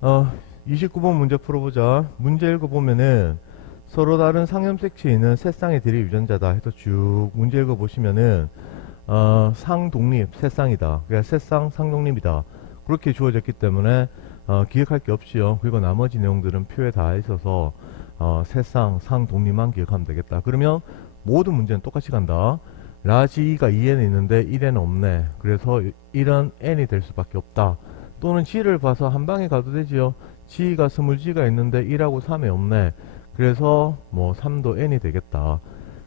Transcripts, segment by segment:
어, 29번 문제 풀어보자. 문제 읽어보면은 서로 다른 상염색치에 있는 세 쌍의 대립 유전자다 해서 쭉 문제 읽어보시면은 상독립, 세 쌍이다. 그러니까 세 쌍 상독립이다. 그렇게 주어졌기 때문에 기억할 게 없지요. 그리고 나머지 내용들은 표에 다 있어서 세 쌍 상독립만 기억하면 되겠다. 그러면 모든 문제는 똑같이 간다. 라지가 2n에 있는데 1에는 없네. 그래서 1은 n이 될 수밖에 없다. 또는 G를 봐서 한 방에 가도 되지요. G가 스물 G가 있는데 1하고 3에 없네. 그래서 뭐 3도 n이 되겠다.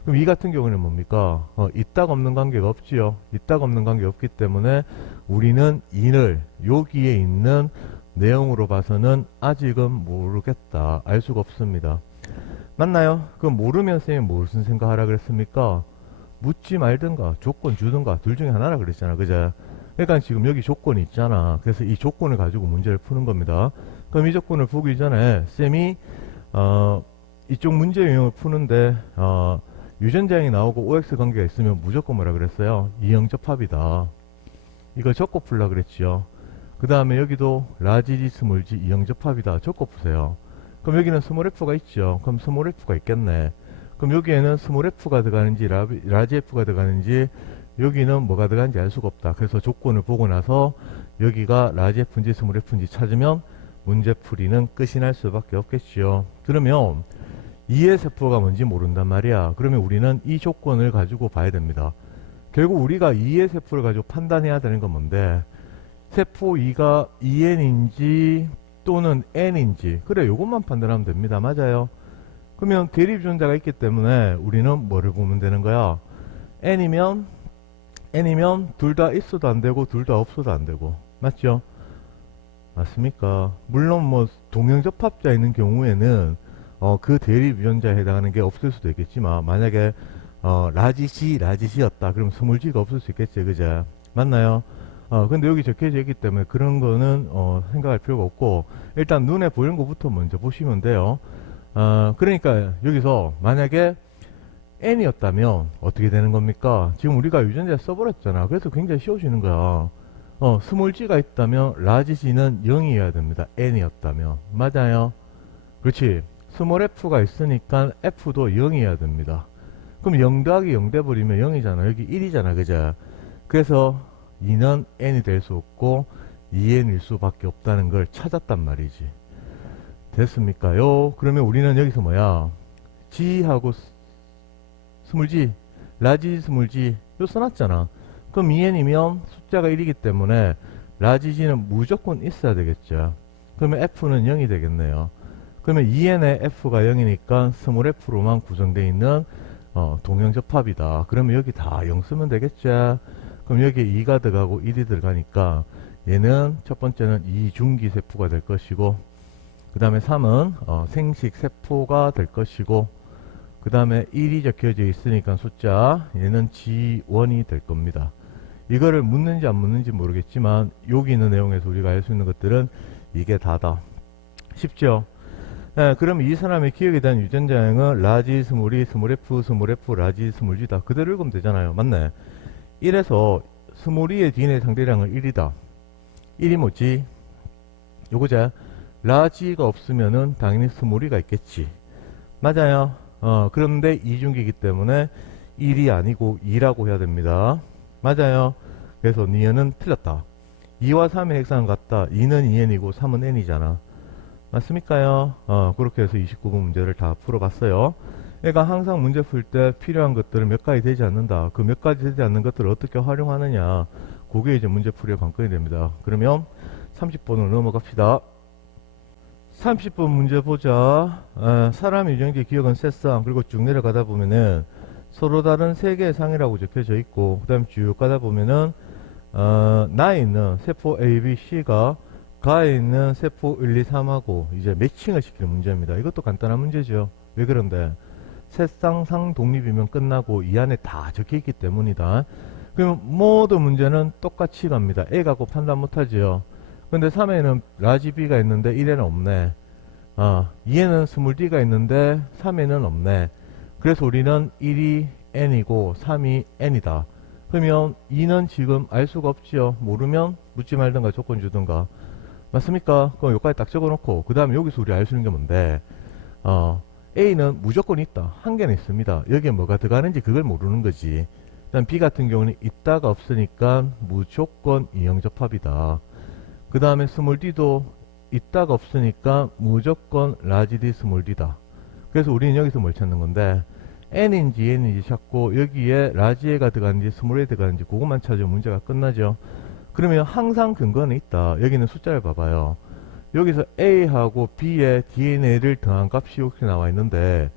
그럼 이 같은 경우는 뭡니까? 있다가 없는 관계가 없지요. 있다가 없는 관계 없기 때문에 우리는 2를 여기에 있는 내용으로 봐서는 아직은 모르겠다. 알 수가 없습니다. 맞나요? 그럼 모르면 쌤이 무슨 생각하라 그랬습니까? 묻지 말든가 조건 주든가 둘 중에 하나라 그랬잖아. 그죠? 그러니까 지금 여기 조건이 있잖아. 그래서 이 조건을 가지고 문제를 푸는 겁니다. 그럼 이 조건을 보기 전에 쌤이 이쪽 문제 유형을 푸는데 유전자형이 나오고 OX 관계가 있으면 무조건 뭐라 그랬어요? 이형접합이다. 이거 적고 풀라 그랬지요. 그 다음에 여기도 라지지 스몰지 이형접합이다. 적고 푸세요. 그럼 여기는 스몰 F가 있죠. 그럼 스몰 F가 있겠네. 그럼 여기에는 스몰 F가 들어가는지 라지 F가 들어가는지 여기는 뭐가 들어가는지 알 수가 없다. 그래서 조건을 보고 나서 여기가 라지 F인지 스몰 F인지 찾으면 문제 풀이는 끝이 날 수밖에 없겠지요. 그러면 2의 세포가 뭔지 모른단 말이야. 그러면 우리는 이 조건을 가지고 봐야 됩니다. 결국 우리가 2의 세포를 가지고 판단해야 되는 건 뭔데, 세포 2가 2n인지 또는 n인지, 그래 요것만 판단하면 됩니다. 맞아요. 그러면 대립 유전자가 있기 때문에 우리는 뭐를 보면 되는 거야? n이면 둘 다 있어도 안 되고 둘 다 없어도 안 되고. 맞죠? 맞습니까? 물론 뭐 동형접합자 있는 경우에는 그 대립 유전자에 해당하는 게 없을 수도 있겠지만, 만약에 라지시였다 그럼 스몰지가 없을 수 있겠지. 그제? 맞나요? 근데 여기 적혀져 있기 때문에 그런 거는 생각할 필요가 없고, 일단 눈에 보이는 것부터 먼저 보시면 돼요. 그러니까 여기서 만약에 n이었다면 어떻게 되는 겁니까? 지금 우리가 유전자 써버렸잖아. 그래서 굉장히 쉬워지는 거야. 스몰 g가 있다면 라지 g는 0이어야 됩니다. n이었다면. 맞아요. 그렇지. 스몰 f가 있으니까 f도 0이어야 됩니다. 그럼 0 더하기 0 돼버리면 0이잖아. 여기 1이잖아. 그죠? 그래서 2는 n이 될 수 없고 2n일 수밖에 없다는 걸 찾았단 말이지. 됐습니까요? 그러면 우리는 여기서 뭐야? g하고 스몰 g, 라지 스몰 g 요 써놨잖아. 그럼 2n이면 숫자가 1이기 때문에 라지 g는 무조건 있어야 되겠죠. 그러면 f는 0이 되겠네요. 그러면 2n의 f가 0이니까 스몰 f로만 구성되어 있는 동형접합이다. 그러면 여기 다 0 쓰면 되겠죠. 그럼 여기에 2가 들어가고 1이 들어가니까 얘는 첫 번째는 이중기세포가 될 것이고, 그 다음에 3은 생식세포가 될 것이고, 그 다음에 1이 적혀져 있으니까 숫자 얘는 G1이 될 겁니다. 이거를 묻는지 안 묻는지 모르겠지만 여기 있는 내용에서 우리가 알 수 있는 것들은 이게 다다. 쉽죠? 네, 그럼 이 사람의 기억에 대한 유전자형은 라지 스몰이 스몰 F 라지 스몰 G다. 그대로 읽으면 되잖아요. 맞네. 1에서 스몰 2의 DNA 상대량은 1이다. 1이 뭐지? 요거자. 라지가 없으면은 당연히 스몰 2가 있겠지. 맞아요. 그런데 이중기이기 때문에 1이 아니고 2라고 해야 됩니다. 맞아요. 그래서 니은은 틀렸다. 2와 3의 핵상은 같다. 2는 2n이고 3은 n이잖아. 맞습니까요? 그렇게 해서 29번 문제를 다 풀어봤어요. 그러니까 항상 문제 풀 때 필요한 것들은 몇 가지 되지 않는다. 그 몇 가지 되지 않는 것들을 어떻게 활용하느냐. 그게 이제 문제 풀이의 관건이 됩니다. 그러면 30번으로 넘어갑시다. 30번 문제 보자. 사람 유전기 기억은 세쌍. 그리고 쭉 내려가다 보면은 서로 다른 세 개의 상이라고 적혀져 있고, 그 다음 쭉 가다 보면은 나에 있는 세포 A, B, C가 가에 있는 세포 1, 2, 3하고 이제 매칭을 시키는 문제입니다. 이것도 간단한 문제죠. 왜 그런데? 세쌍상 독립이면 끝나고 이 안에 다 적혀있기 때문이다. 그럼 모든 문제는 똑같이 갑니다. A 갖고 판단 못하지요. 근데 3에는 라지 B가 있는데 1에는 없네. 2에는 스몰 D가 있는데 3에는 없네. 그래서 우리는 1이 N이고 3이 N이다. 그러면 2는 지금 알 수가 없지요. 모르면 묻지 말든가 조건 주든가. 맞습니까? 그럼 여기까지 딱 적어놓고 그 다음에 여기서 우리 알 수 있는 게 뭔데 A는 무조건 있다. 한 개는 있습니다. 여기에 뭐가 들어가는지 그걸 모르는 거지. 그다음 B 같은 경우는 있다가 없으니까 무조건 이형접합이다. 그 다음에 스몰 d도 있다가 없으니까 무조건 라지 d 스몰 d다. 그래서 우리는 여기서 뭘 찾는 건데 n인지 n인지 찾고 여기에 라지 a가 들어가는지 스몰 a 들어가는지 그것만 찾으면 문제가 끝나죠. 그러면 항상 근거는 있다. 여기는 숫자를 봐봐요. 여기서 A하고 B의 DNA를 더한 값이 혹시 나와 있는데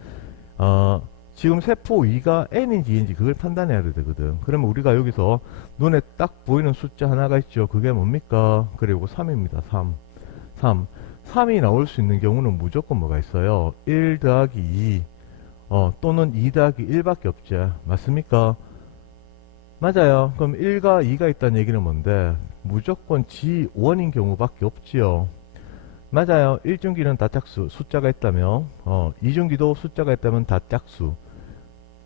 지금 세포 위가 N인지 E인지 그걸 판단해야 되거든. 그러면 우리가 여기서 눈에 딱 보이는 숫자 하나가 있죠. 그게 뭡니까? 그리고 3입니다. 3. 3이 나올 수 있는 경우는 무조건 뭐가 있어요? 1 더하기 2 또는 2 더하기 1밖에 없죠. 맞습니까? 맞아요. 그럼 1과 2가 있다는 얘기는 뭔데? 무조건 G1인 경우밖에 없지요. 맞아요. 1중기는 다짝수, 숫자가 있다며 2중기도 숫자가 있다면 다짝수.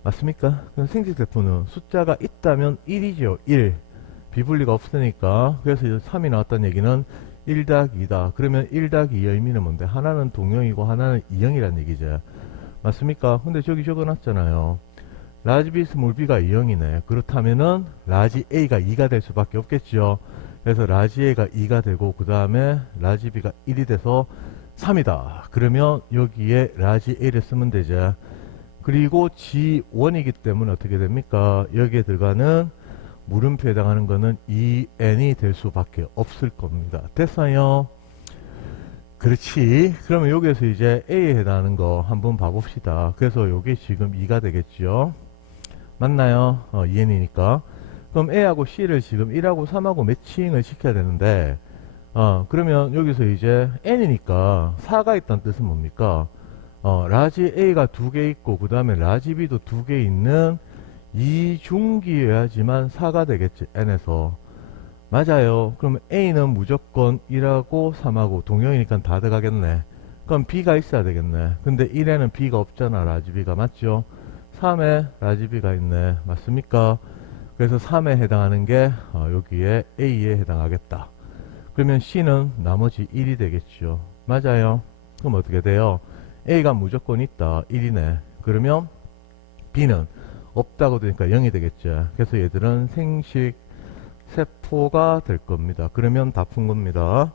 맞습니까? 그럼 생식세포는 숫자가 있다면 1이죠. 1. 비분리가 없으니까. 그래서 3이 나왔다는 얘기는 1 더하기 2다. 그러면 1 더하기 2의 의미는 뭔데? 하나는 동형이고 하나는 이형이란 얘기죠. 맞습니까? 근데 저기 적어놨잖아요. 라지 B 스몰 B가 2형이네. 그렇다면은 라지 A가 2가 될 수밖에 없겠죠. 그래서 라지 A가 2가 되고 그 다음에 라지 B가 1이 돼서 3이다. 그러면 여기에 라지 A를 쓰면 되죠. 그리고 G1이기 때문에 어떻게 됩니까? 여기에 들어가는 물음표에 해당하는 거는 EN이 될 수밖에 없을 겁니다. 됐어요? 그렇지. 그러면 여기에서 이제 A에 해당하는 거 한번 봐봅시다. 그래서 여기 지금 2가 되겠죠. 맞나요? EN이니까. 그럼 A하고 C를 지금 1하고 3하고 매칭을 시켜야 되는데 그러면 여기서 이제 N이니까 4가 있다는 뜻은 뭡니까? 라지 A가 2개 있고 그 다음에 라지 B도 2개 있는 이중기여야지만 4가 되겠지. N에서. 맞아요. 그럼 A는 무조건 1하고 3하고 동형이니까 다 들어가겠네. 그럼 B가 있어야 되겠네. 근데 1에는 B가 없잖아. 라지 B가. 맞죠? 3에 라지 B가 있네. 맞습니까? 그래서 3에 해당하는 게 여기에 A에 해당하겠다. 그러면 C는 나머지 1이 되겠죠. 맞아요. 그럼 어떻게 돼요? A가 무조건 있다. 1이네. 그러면 B는 없다고 되니까 0이 되겠죠. 그래서 얘들은 생식 세포가 될 겁니다. 그러면 다 푼 겁니다.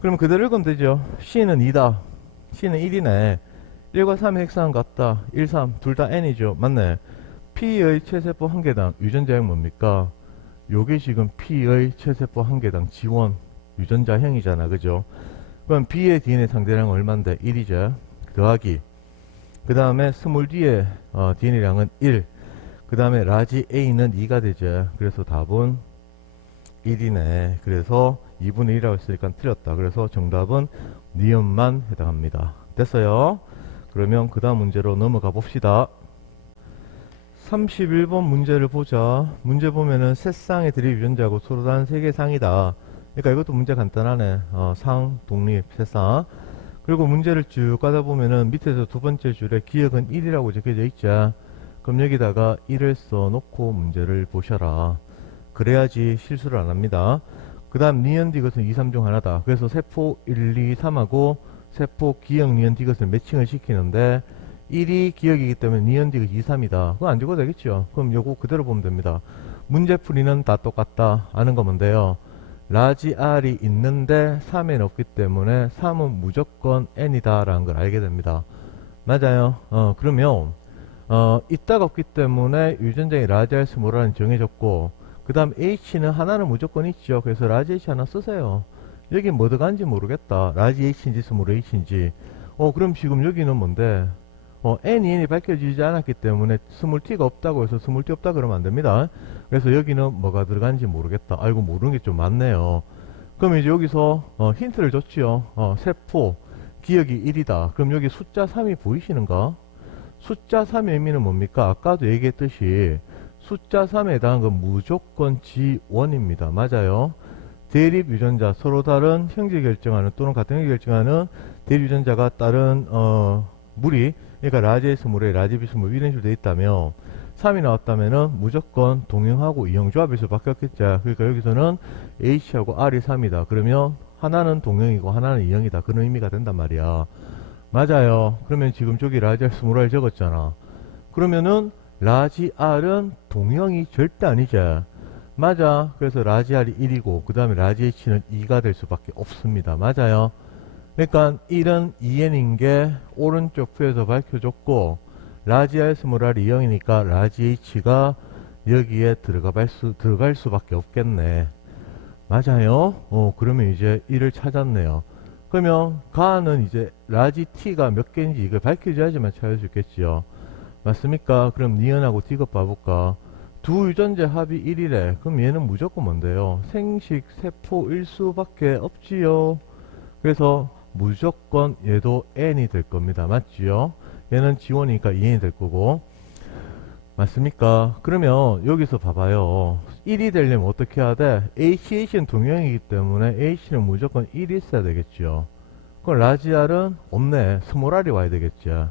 그러면 그대로 읽으면 되죠. C는 2다. C는 1이네. 1과 3의 핵상은 같다. 1, 3 둘 다 N이죠. 맞네. P의 체세포 한 개당 유전자형 뭡니까? 요게 지금 P의 체세포 한 개당 G1 유전자형이잖아. 그죠? 그럼 B의 DNA 상대량은 얼만데? 1이죠. 더하기 그 다음에 스몰 D의 DNA량은 1. 그 다음에 라지 A는 2가 되죠. 그래서 답은 1이네. 그래서 2분의 1이라고 했으니까 틀렸다. 그래서 정답은 니은만 해당합니다. 됐어요? 그러면 그 다음 문제로 넘어가 봅시다. 31번 문제를 보자. 문제 보면은 세 쌍의 대립 유전자고 서로 다른 세 개의 상이다. 그러니까 이것도 문제 간단하네. 상, 독립, 세 쌍. 그리고 문제를 쭉 가다 보면은 밑에서 두 번째 줄에 기억은 1이라고 적혀져 있죠. 그럼 여기다가 1을 써놓고 문제를 보셔라. 그래야지 실수를 안 합니다. 그 다음 니은 디귿은 2, 3 중 하나다. 그래서 세포 1, 2, 3하고 세포 기억 니은 디귿을 매칭을 시키는데 1이 기억이기 때문에 니은 디귿 2, 3이다. 그거 안 적어도 되겠죠. 그럼 요거 그대로 보면 됩니다. 문제풀이는 다 똑같다. 아는 거 뭔데요? 라지 R이 있는데 3에는 없기 때문에 3은 무조건 N이다 라는 걸 알게 됩니다. 맞아요. 그러면 있다가 없기 때문에 유전자의 라지 R 스몰 R은 정해졌고 그 다음 H는 하나는 무조건 있죠. 그래서 라지 H 하나 쓰세요. 여기 뭐 들어간지 모르겠다. 라지 H인지 스몰 H인지. 그럼 지금 여기는 뭔데? N이 밝혀지지 않았기 때문에 스몰 T가 없다고 해서 스몰 T 없다 그러면 안 됩니다. 그래서 여기는 뭐가 들어간지 모르겠다. 알고 모르는 게 좀 많네요. 그럼 이제 여기서 힌트를 줬지요. 세포 기억이 1이다. 그럼 여기 숫자 3이 보이시는가? 숫자 3의 의미는 뭡니까? 아까도 얘기했듯이 숫자 3에 해당한 건 무조건 G1입니다. 맞아요. 대립 유전자 서로 다른 형질 결정하는 또는 같은 형질 결정하는 대립 유전자가 다른 물이 그러니까 라지 A 스몰에 라지 B 스몰 이런 식으로 돼 있다면 3이 나왔다면은 무조건 동형하고 이형 조합일 수밖에 없겠죠. 그러니까 여기서는 H하고 R이 3이다. 그러면 하나는 동형이고 하나는 이형이다. 그런 의미가 된단 말이야. 맞아요. 그러면 지금 저기 라지 R 스몰 R 적었잖아. 그러면은 라지 R은 동형이 절대 아니지. 맞아. 그래서 라지 R이 1이고 그 다음에 라지 H는 2가 될 수밖에 없습니다. 맞아요. 그러니까 1은 2n인 게 오른쪽 표에서 밝혀졌고 라지 R 스몰 R이 2형이니까 라지 H가 여기에 들어갈 수밖에 없겠네. 맞아요. 그러면 이제 1을 찾았네요. 그러면 가는 이제 라지 T가 몇 개인지 이걸 밝혀줘야지만 찾을 수 있겠지요. 맞습니까? 그럼 니은하고 D급 봐볼까? 두 유전자 합이 1이래. 그럼 얘는 무조건 뭔데요? 생식 세포일 수밖에 없지요. 그래서 무조건 얘도 N이 될 겁니다. 맞지요? 얘는 지원이니까 2N이 될 거고. 맞습니까? 그러면 여기서 봐봐요. 1이 되려면 어떻게 해야 돼? H는 동형이기 때문에 H는 무조건 1이 있어야 되겠죠. 그럼 라지 R은 없네. 스몰 R이 와야 되겠죠.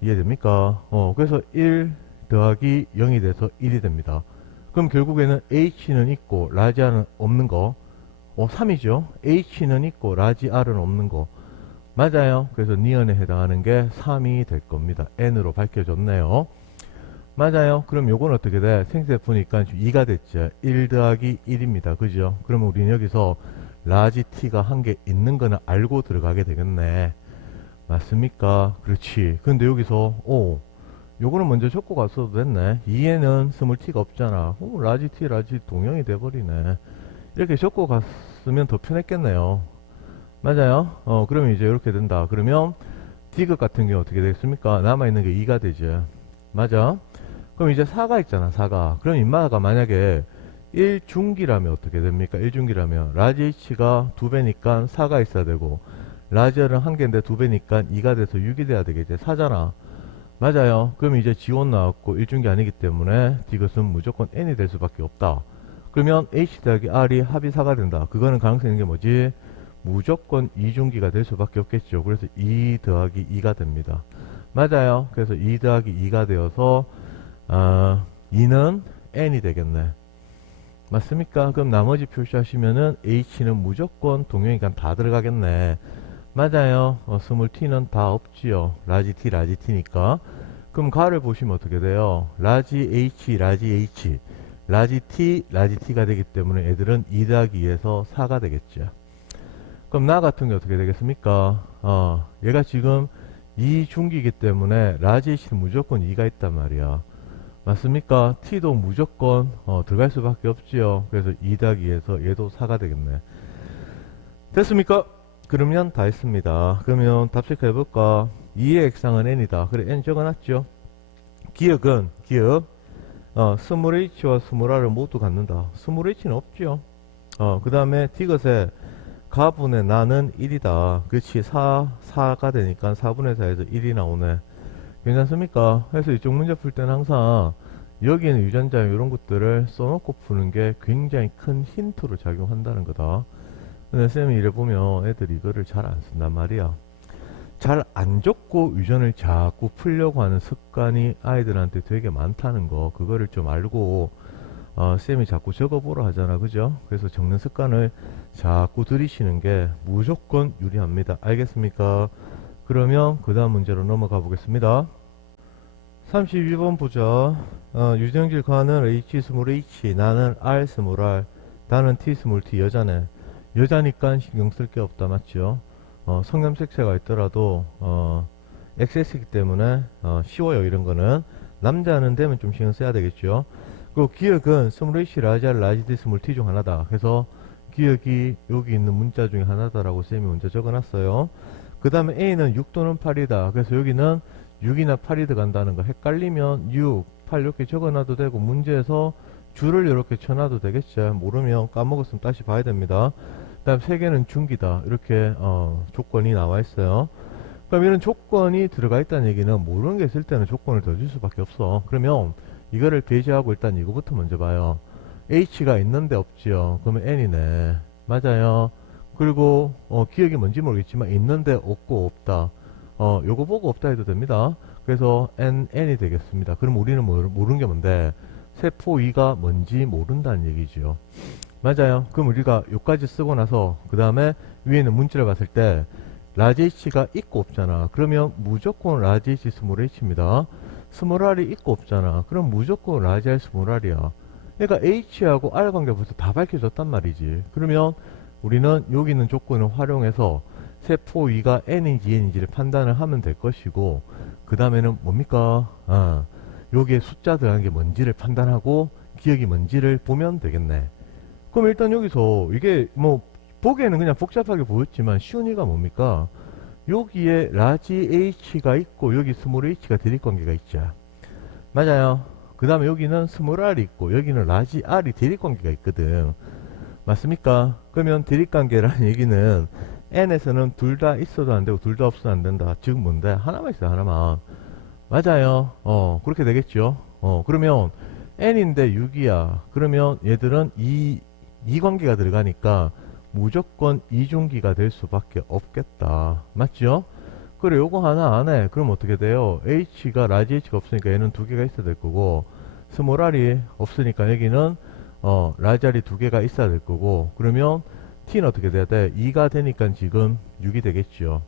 이해됩니까? 그래서 1 더하기 0이 돼서 1이 됩니다. 그럼 결국에는 H는 있고 라지 R은 없는 거. 3이죠. H는 있고 라지 R은 없는 거. 맞아요. 그래서 니은에 해당하는 게 3이 될 겁니다. N으로 밝혀졌네요. 맞아요. 그럼 요건 어떻게 돼? 생세포니까 2가 됐죠. 1 더하기 1입니다. 그죠? 그러면 우리는 여기서 라지 T가 한 개 있는 거는 알고 들어가게 되겠네. 맞습니까? 그렇지. 근데 여기서 요거는 먼저 적고 갔어도 됐네. 2에는 스몰 T가 없잖아. 라지 T, 라지 동형이 돼버리네. 이렇게 적고 갔으면 더 편했겠네요. 맞아요. 그러면 이제 이렇게 된다. 그러면 D급 같은 경우 어떻게 되겠습니까? 남아있는 게 2가 되죠. 맞아? 그럼 이제 4가 있잖아. 4가. 그럼 인마가 만약에 1중기라면 어떻게 됩니까? 1중기라면 라지 H가 2배니까 4가 있어야 되고 라지 R은 1개인데 2배니까 2가 돼서 6이 돼야 되겠지. 4잖아. 맞아요. 그럼 이제 지원 나왔고 1중기 아니기 때문에 D것은 무조건 N이 될 수밖에 없다. 그러면 H 더하기 R이 합이 4가 된다. 그거는 가능성인 게 뭐지? 무조건 2중기가 될 수밖에 없겠죠. 그래서 2 더하기 2가 됩니다. 맞아요. 그래서 2 더하기 2가 되어서 2는 N이 되겠네. 맞습니까? 그럼 나머지 표시하시면은 H는 무조건 동형이니까 다 들어가겠네. 맞아요. 스몰 T는 다 없지요. 라지 T, 라지 T니까. 그럼 가를 보시면 어떻게 돼요? 라지 H, 라지 H, 라지 T, 라지 T가 되기 때문에 애들은 2 더하기 2에서 4가 되겠죠. 그럼 나 같은 게 어떻게 되겠습니까? 얘가 지금 2중기이기 때문에 라지 H는 무조건 2가 있단 말이야. 맞습니까? T도 무조건 들어갈 수밖에 없지요. 그래서 2 더하기 2에서 얘도 4가 되겠네. 됐습니까? 그러면 다 했습니다. 그러면 답 체크해볼까? 2의 액상은 N이다. 그래, N 적어놨죠? 기억은, 스몰 H와 스몰 R을 모두 갖는다. 스몰 H는 없죠. 그 다음에 T것에 가분의 나는 1이다. 그렇지. 4가 되니까 4분의 4에서 1이 나오네. 괜찮습니까? 그래서 이쪽 문제 풀 때는 항상 여기에는 유전자 이런 것들을 써놓고 푸는 게 굉장히 큰 힌트로 작용한다는 거다. 근데 쌤이 이래 보면 애들이 이거를 잘 안 쓴단 말이야. 잘 안 적고 유전을 자꾸 풀려고 하는 습관이 아이들한테 되게 많다는 거, 그거를 좀 알고 쌤이 자꾸 적어보라 하잖아. 그죠? 그래서 적는 습관을 자꾸 들이시는 게 무조건 유리합니다. 알겠습니까? 그러면 그 다음 문제로 넘어가 보겠습니다. 32번 보자. 유정질 가는 H 스몰 H, 나는 R 스몰 R, 나는 T 스몰 T. 여자네. 여자니까 신경 쓸 게 없다. 맞죠? 성염색체가 있더라도 XS이기 때문에 쉬워요. 이런 거는. 남자는 되면 좀 신경 써야 되겠죠. 그 기억은 스몰 H, 라지 R, 라지 D, 스몰 T 중 하나다. 그래서 기억이 여기 있는 문자 중에 하나다라고 쌤이 먼저 적어놨어요. 그 다음에 A는 6 또는 8이다. 그래서 여기는 6이나 8이 들어간다는 거. 헷갈리면 6, 8 이렇게 적어놔도 되고 문제에서 줄을 이렇게 쳐놔도 되겠죠. 모르면 까먹었으면 다시 봐야 됩니다. 그 다음 3개는 중기다. 이렇게 조건이 나와 있어요. 그럼 이런 조건이 들어가 있다는 얘기는 모르는 게 있을 때는 조건을 더 줄 수밖에 없어. 그러면 이거를 배제하고 일단 이거부터 먼저 봐요. H가 있는데 없지요. 그러면 N이네. 맞아요. 그리고 기억이 뭔지 모르겠지만 있는데 없고 없다. 요거 보고 없다 해도 됩니다. 그래서 N이 되겠습니다. 그럼 우리는 모르는 게 뭔데? 세포 2가 뭔지 모른다는 얘기죠. 맞아요. 그럼 우리가 요까지 쓰고 나서 그 다음에 위에는 문자를 봤을 때 라지 h가 있고 없잖아. 그러면 무조건 라지 h 스몰 h입니다. 스몰 r이 있고 없잖아. 그럼 무조건 라지 r 스몰 r이야. 그러니까 h하고 r 관계 벌써 다 밝혀졌단 말이지. 그러면 우리는 여기 있는 조건을 활용해서 세포 위가 n인지 n인지를 판단을 하면 될 것이고, 그 다음에는 뭡니까? 여기에 숫자 들어간 게 뭔지를 판단하고 기억이 뭔지를 보면 되겠네. 그럼 일단 여기서 이게 뭐 보기에는 그냥 복잡하게 보였지만 쉬운 이가 뭡니까? 여기에 라지 h가 있고 여기 스몰 h가 대립관계가 있죠. 맞아요. 그 다음에 여기는 스몰 r이 있고 여기는 라지 r이 대립관계가 있거든. 맞습니까? 그러면 대립관계라는 얘기는 n에서는 둘 다 있어도 안 되고 둘 다 없어도 안 된다. 즉 뭔데? 하나만 있어, 하나만. 맞아요. 그렇게 되겠죠. 그러면 n인데 6이야. 그러면 얘들은 이 관계가 들어가니까 무조건 이중기가 될 수밖에 없겠다. 맞죠? 그래, 요거 하나 안 해. 그럼 어떻게 돼요? h가 라지 h가 없으니까 얘는 두 개가 있어야 될 거고, 스몰 r이 없으니까 여기는 라지 r이 두 개가 있어야 될 거고, 그러면 t는 어떻게 돼야 돼? 2가 되니까 지금 6이 되겠죠.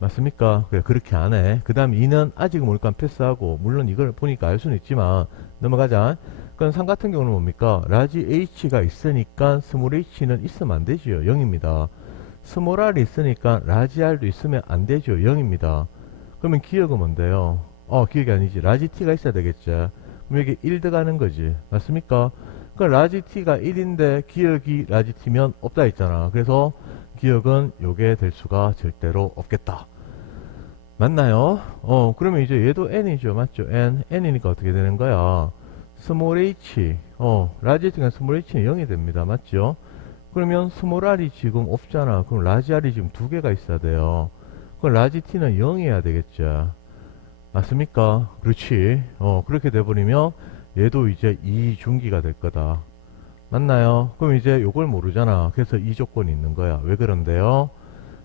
맞습니까? 그래, 그렇게 안 해. 그 다음 2는 아직은 모르니까 패스하고, 물론 이걸 보니까 알 수는 있지만 넘어가자. 그럼 3 같은 경우는 뭡니까? 라지 h가 있으니까 스몰 h는 있으면 안 되지요. 0입니다. 스몰 r이 있으니까 라지 r도 있으면 안 되죠. 0입니다. 그러면 기억은 뭔데요? 기억이 아니지. 라지 t가 있어야 되겠죠. 그럼 여기 1 들어가는 거지. 맞습니까? 그럼 라지 t가 1인데 기억이 라지 t면 없다 했잖아. 그래서 기억은 요게 될 수가 절대로 없겠다. 맞나요? 그러면 이제 얘도 n이죠. 맞죠? n이니까 어떻게 되는 거야? 스몰 h, 라지 h가 스몰 h는 0이 됩니다. 맞죠? 그러면 스몰 r이 지금 없잖아. 그럼 라지 r이 지금 두 개가 있어야 돼요. 그럼 라지 t는 0이어야 되겠죠. 맞습니까? 그렇지. 그렇게 돼버리면 얘도 이제 이중기가 될 거다. 맞나요? 그럼 이제 요걸 모르잖아. 그래서 이 조건이 있는 거야. 왜 그런데요?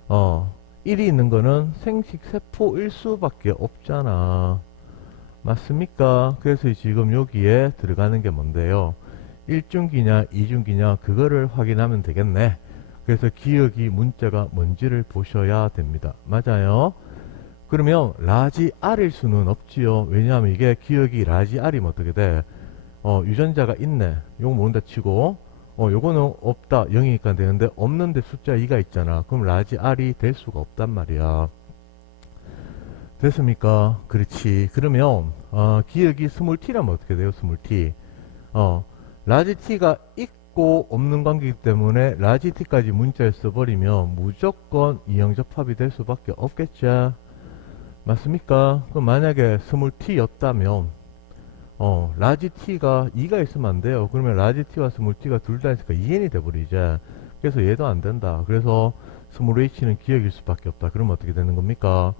1이 있는 거는 생식 세포일 수밖에 없잖아. 맞습니까? 그래서 지금 여기에 들어가는 게 뭔데요? 1중기냐 2중기냐 그거를 확인하면 되겠네. 그래서 기억이 문자가 뭔지를 보셔야 됩니다. 맞아요? 그러면 라지 r일 수는 없지요. 왜냐하면 이게 기억이 라지 r이면 어떻게 돼? 유전자가 있네. 요거 모른다 치고 요거는 없다 0이니까 되는데 없는데 숫자 2가 있잖아. 그럼 라지 r이 될 수가 없단 말이야. 됐습니까? 그렇지. 그러면 기억이 스몰 t라면 어떻게 돼요? 스몰 t. 라지 t가 있고 없는 관계이기 때문에 라지 t까지 문자를 써버리면 무조건 이형접합이 될 수밖에 없겠죠. 맞습니까? 그럼 만약에 스몰 t였다면 라지 t가 2가 있으면 안 돼요. 그러면 라지 t와 스몰 t가 둘 다 있으니까 2n이 돼버리죠. 그래서 얘도 안 된다. 그래서 스몰 h는 기억일 수밖에 없다. 그러면 어떻게 되는 겁니까?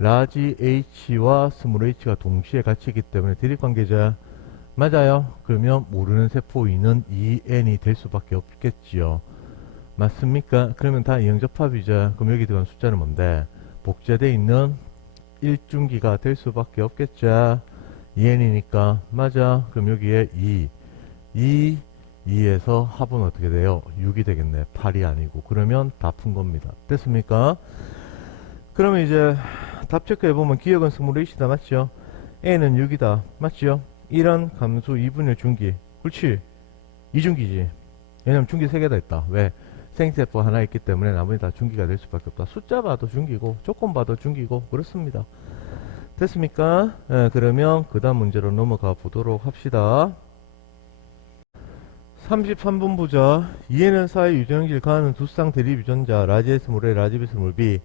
라지 h와 스몰 h가 동시에 같이 있기 때문에 대립관계죠. 맞아요. 그러면 모르는 세포 2는 2n이 될 수밖에 없겠지요. 맞습니까? 그러면 다 이형접합이죠. 그럼 여기 들어간 숫자는 뭔데? 복제되어 있는 1중기가 될 수밖에 없겠죠. 2n이니까 맞아. 그럼 여기에 2에서 합은 어떻게 돼요? 6이 되겠네. 8이 아니고. 그러면 다 푼 겁니다. 됐습니까? 그러면 이제 답 체크해보면 기억은 스몰 h다. 맞죠? n은 6이다. 맞죠? 1은 감수 2분의 중기. 그렇지. 2중기지. 왜냐면 중기 3개다 있다. 왜? 생세포 하나 있기 때문에 나머지 다 중기가 될 수밖에 없다. 숫자 봐도 중기고 조건 봐도 중기고 그렇습니다. 됐습니까? 그러면 그 다음 문제로 넘어가 보도록 합시다. 33번 보자. 이에는 사이 유전기를 가하는 두 쌍 대립 유전자 라지 스몰 A, 라지 B 스몰 B.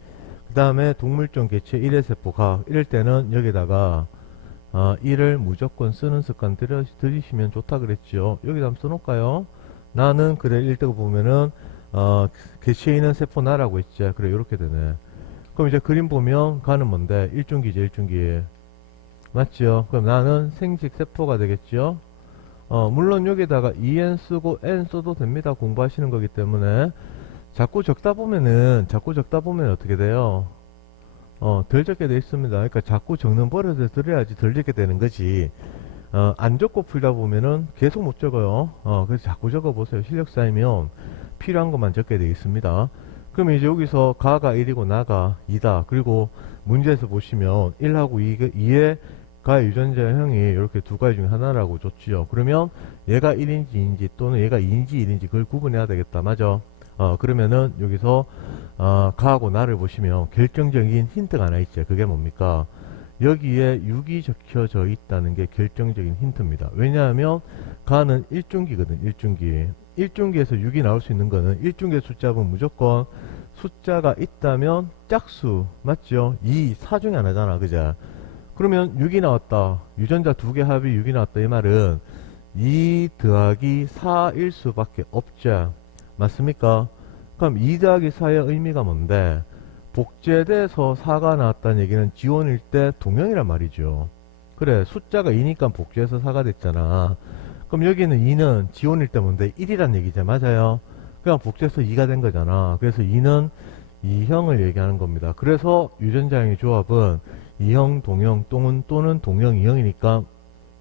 그 다음에 동물종 개체 1의 세포 각. 이럴 때는 여기다가 1을 무조건 쓰는 습관 들이시면 좋다 그랬죠. 여기다 한번 써놓을까요? 나는 그래 1뜨고 보면은 개체에 있는 세포 나라고 있지. 그래 이렇게 되네. 그럼 이제 그림 보면 가는 뭔데? 1중기지 1중기. 맞죠? 그럼 나는 생식 세포가 되겠죠? 물론 여기다가 en 쓰고 n 써도 됩니다. 공부하시는 거기 때문에. 자꾸 적다 보면은 어떻게 돼요? 덜 적게 돼 있습니다. 그러니까 자꾸 적는 버릇을 들여야지 덜 적게 되는 거지. 안 적고 풀다 보면은 계속 못 적어요. 그래서 자꾸 적어 보세요. 실력 쌓이면 필요한 것만 적게 되어 있습니다. 그럼 이제 여기서 가가 1이고 나가 2다. 그리고 문제에서 보시면 1하고 2의 가의 유전자형이 이렇게 두 가지 중에 하나라고 줬지요. 그러면 얘가 1인지 2인지 또는 얘가 2인지 1인지 그걸 구분해야 되겠다. 맞아? 그러면은 여기서 가하고 나를 보시면 결정적인 힌트가 하나 있죠. 그게 뭡니까? 여기에 6이 적혀져 있다는 게 결정적인 힌트입니다. 왜냐하면 가는 1중기거든. 1중기. 1중기에서 6이 나올 수 있는 거는 1중기의 숫자는 무조건 숫자가 있다면 짝수 맞죠? 2, 4 중에 하나잖아. 그죠? 그러면 6이 나왔다. 유전자 두 개 합이 6이 나왔다. 이 말은 2 더하기 4일 수밖에 없죠. 맞습니까? 그럼 2 더하기 4의 의미가 뭔데? 복제돼서 4가 나왔다는 얘기는 지원일 때 동형이란 말이죠. 그래, 숫자가 2니까 복제해서 4가 됐잖아. 그럼 여기는 2는 지원일 때 뭔데? 1이란 얘기죠. 맞아요? 그냥 복제해서 2가 된 거잖아. 그래서 2는 2형을 얘기하는 겁니다. 그래서 유전자형의 조합은 2형, 동형, 또는 동형, 2형이니까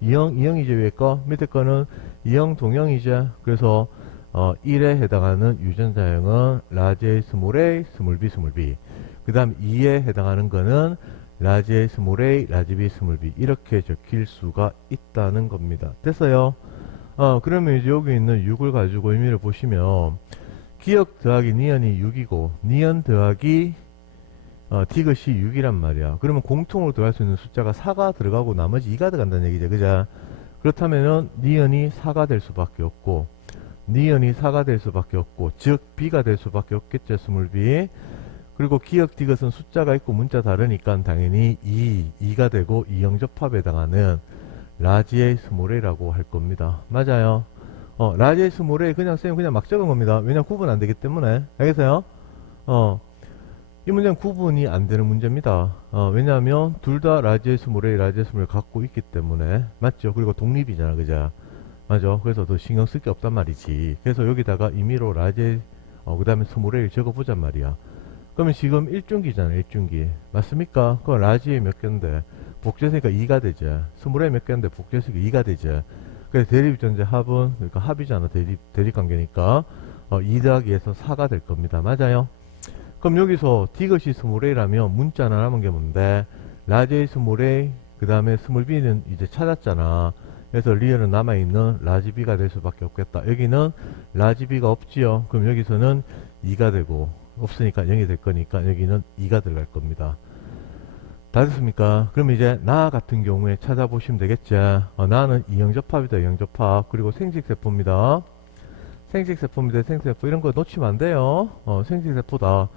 2형, 2형이죠. 위에 거. 밑에 거는 2형, 동형이죠. 그래서 1에 해당하는 유전자형은 라지 A, 스몰 a, 스몰 b, 스몰 b. 그 다음 2에 해당하는 거는 라지 A, 스몰 a, 라지 b, 스몰 b. 이렇게 적힐 수가 있다는 겁니다. 됐어요? 그러면 이제 여기 있는 6을 가지고 의미를 보시면 기억 더하기 니은이 6이고 니은 더하기 디귿이 6이란 말이야. 그러면 공통으로 들어갈 수 있는 숫자가 4가 들어가고 나머지 2가 들어간다는 얘기죠. 그죠? 그렇다면은 니은이 4가 될 수밖에 없고 니은이 4가 될 수밖에 없고 즉 B가 될 수밖에 없겠죠. 스몰 B. 그리고 기억 디귿은 숫자가 있고 문자 다르니까 당연히 2가 되고 2형 접합에 해당하는 라지 A 스몰 A라고 할 겁니다. 맞아요. 라지 A 스몰 A 그냥 쌤 그냥 막 적은 겁니다. 왜냐면 구분 안 되기 때문에. 알겠어요? 이 문제는 구분이 안 되는 문제입니다. 왜냐하면 둘 다 라지 A 스몰 A, 라지 A 스몰 A 갖고 있기 때문에. 맞죠? 그리고 독립이잖아. 그죠? 맞아. 그래서 더 신경 쓸 게 없단 말이지. 그래서 여기다가 임의로 라지 그 다음에 스몰 A를 적어보잔 말이야. 그러면 지금 1중기잖아. 1중기. 맞습니까? 그럼 라지에 몇 개인데 복제했으니까 2가 되죠. 스몰 A 몇 개인데 복제했으니까 2가 되죠. 그래서 대립전자 합은 그러니까 합이잖아. 대립관계니까 2 더하기에서 4가 될 겁니다. 맞아요? 그럼 여기서 디귿이 스몰 A라면 문자 하나 남은 게 뭔데? 라지 A 스몰 A 그 다음에 스몰 B는 이제 찾았잖아. 그래서 리얼은 남아있는 라지 B가 될 수밖에 없겠다. 여기는 라지 B가 없지요. 그럼 여기서는 2가 되고 없으니까 0이 될 거니까 여기는 2가 들어갈 겁니다. 다 됐습니까? 그럼 이제 나 같은 경우에 찾아보시면 되겠죠. 나는 2형 접합이다. 2형 접합. 그리고 생식세포입니다. 생식세포입니다. 생식세포 이런 거 놓치면 안 돼요. 생식세포다.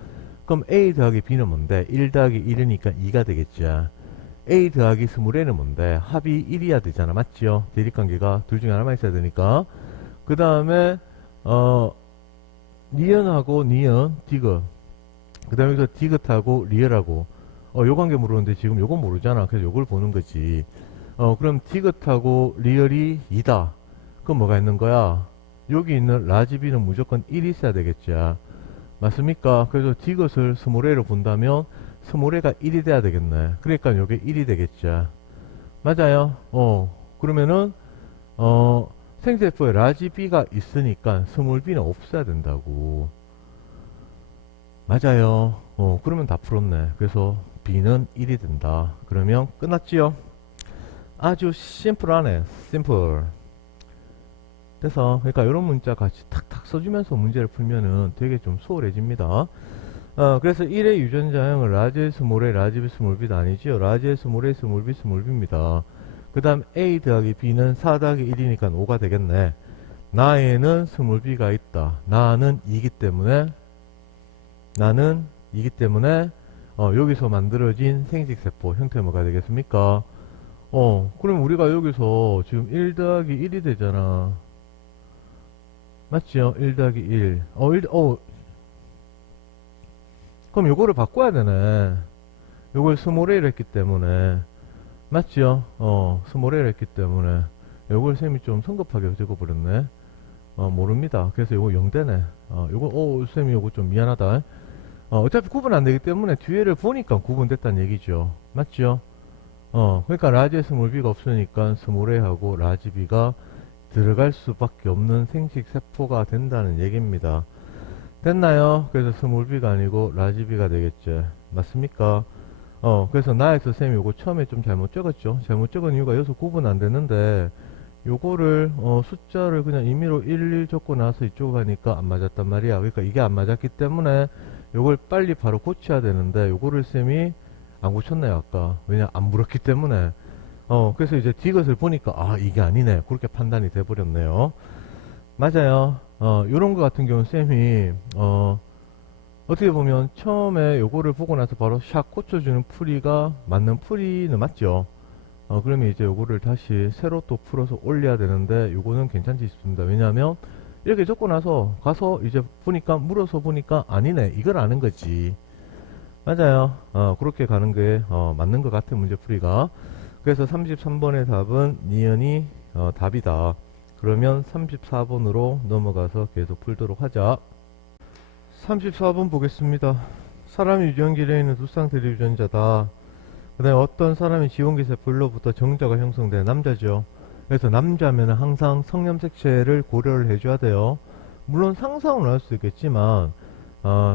그럼 A 더하기 B는 뭔데? 1 더하기 1이니까 2가 되겠죠. A 더하기 스몰 A는 뭔데? 합이 1이어야 되잖아. 맞지요? 대립관계가 둘 중에 하나만 있어야 되니까. 그 다음에 니은하고 니은, 디귿. 그 다음에 여기서 디귿하고 리얼하고 요 관계 모르는데 지금 요건 모르잖아. 그래서 요걸 보는 거지. 그럼 디귿하고 리얼이 2다. 그럼 뭐가 있는 거야? 여기 있는 라지 B는 무조건 1이 있어야 되겠죠. 맞습니까? 그래서 디귿을 스몰 A로 본다면 스몰 A가 1이 돼야 되겠네. 그러니까 요게 1이 되겠죠. 맞아요. 그러면은 생세포에 라지 B가 있으니까 스몰 B는 없어야 된다고. 맞아요. 그러면 다 풀었네. 그래서 B는 1이 된다. 그러면 끝났지요? 아주 심플하네. 심플. 그래서 그러니까 이런 문자 같이 탁탁 써주면서 문제를 풀면은 되게 좀 수월해집니다. 그래서 1의 유전자형은 라지 A 스몰 A, 라지 B 스몰 B도 아니지요. 라지 A 스몰 A, 스몰 B 스몰 B입니다. 그 다음 A 더하기 B는 4 더하기 1이니까 5가 되겠네. 나에는 스몰 B가 있다. 나는 2기 때문에 여기서 만들어진 생식세포 형태 뭐가 되겠습니까? 그럼 우리가 여기서 지금 1 더하기 1이 되잖아. 맞죠? 1 더하기 1. 그럼 요거를 바꿔야 되네. 요걸 스몰 A를 했기 때문에. 맞죠? 스몰 A를 했기 때문에. 요걸 쌤이 좀 성급하게 적어버렸네. 모릅니다. 그래서 요거 0되네. 쌤이 요거 좀 미안하다. 어차피 구분 안 되기 때문에 뒤에를 보니까 구분됐다는 얘기죠. 맞죠? 그러니까 라지에 스몰 b가 없으니까 스몰 a하고 라지 b가 들어갈 수밖에 없는 생식 세포가 된다는 얘기입니다. 됐나요? 그래서 스몰 b가 아니고 라지 b가 되겠죠. 맞습니까? 그래서 나에서 쌤이 요거 처음에 좀 잘못 적었죠. 잘못 적은 이유가 여기서 구분 안 되는데 요거를 숫자를 그냥 임의로 11 적고 나서 이쪽 가니까 안 맞았단 말이야. 그러니까 이게 안 맞았기 때문에 요걸 빨리 바로 고쳐야 되는데 요거를 쌤이 안 고쳤네요 아까. 왜냐 안 물었기 때문에. 그래서 이제 디귿을 보니까 아 이게 아니네 그렇게 판단이 돼 버렸네요. 맞아요. 요런 거 같은 경우는 쌤이 어떻게 보면 처음에 요거를 보고 나서 바로 샥 고쳐주는 풀이가 맞는 풀이는 맞죠. 그러면 이제 요거를 다시 새로 또 풀어서 올려야 되는데 요거는 괜찮지 싶습니다. 왜냐하면 이렇게 적고 나서 가서 이제 보니까 물어서 보니까 아니네 이걸 아는 거지. 맞아요. 그렇게 가는 게 맞는 것 같은 문제풀이가. 그래서 33번의 답은 니은이 답이다. 그러면 34번으로 넘어가서 계속 풀도록 하자. 34번 보겠습니다. 사람이 유전기에 있는 두쌍들이 유전자다. 그 다음에 어떤 사람이 지원기세포로부터 정자가 형성된 남자죠. 그래서 남자면 항상 성염색체를 고려를 해줘야 돼요. 물론 상상은 할 수 있겠지만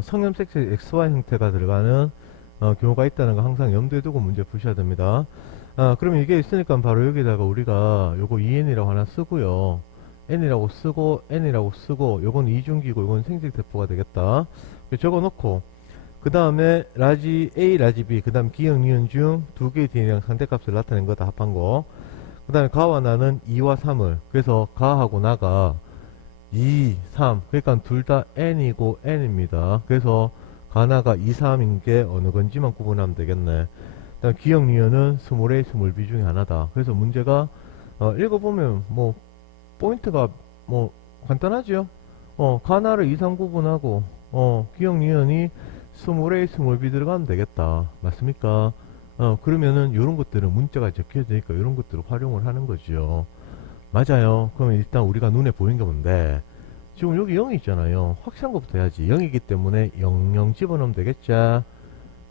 성염색체 XY 형태가 들어가는 경우가 있다는 거 항상 염두에 두고 문제 푸셔야 됩니다. 그러면 이게 있으니까 바로 여기다가 우리가 요거 2n이라고 하나 쓰고요. n이라고 쓰고 n이라고 쓰고 요건 이중기고 요건 생식세포가 되겠다. 적어 놓고 그 다음에 라지 A, 라지 B, 그 다음 기억, 니은 중 두 개의 DNA랑 상대값을 나타낸 거다 합한 거. 그 다음에 가와 나는 2와 3을. 그래서 가하고 나가 2, 3. 그러니까 둘 다 N이고 N입니다. 그래서 가나가 2, 3인 게 어느 건지만 구분하면 되겠네. 그 다음 기억, 니은은 스몰 A, 스몰 B 중에 하나다. 그래서 문제가 읽어보면 뭐 포인트가 뭐 간단하죠. 가나를 2, 3 구분하고 기억, 니은이 스몰 A, 스몰 B 들어가면 되겠다. 맞습니까? 그러면은 요런 것들은 문자가 적혀지니까 요런 것들을 활용을 하는 거죠. 맞아요. 그러면 일단 우리가 눈에 보이는 게 뭔데? 지금 여기 0이 있잖아요. 확실한 것부터 해야지. 0이기 때문에 00 집어넣으면 되겠죠.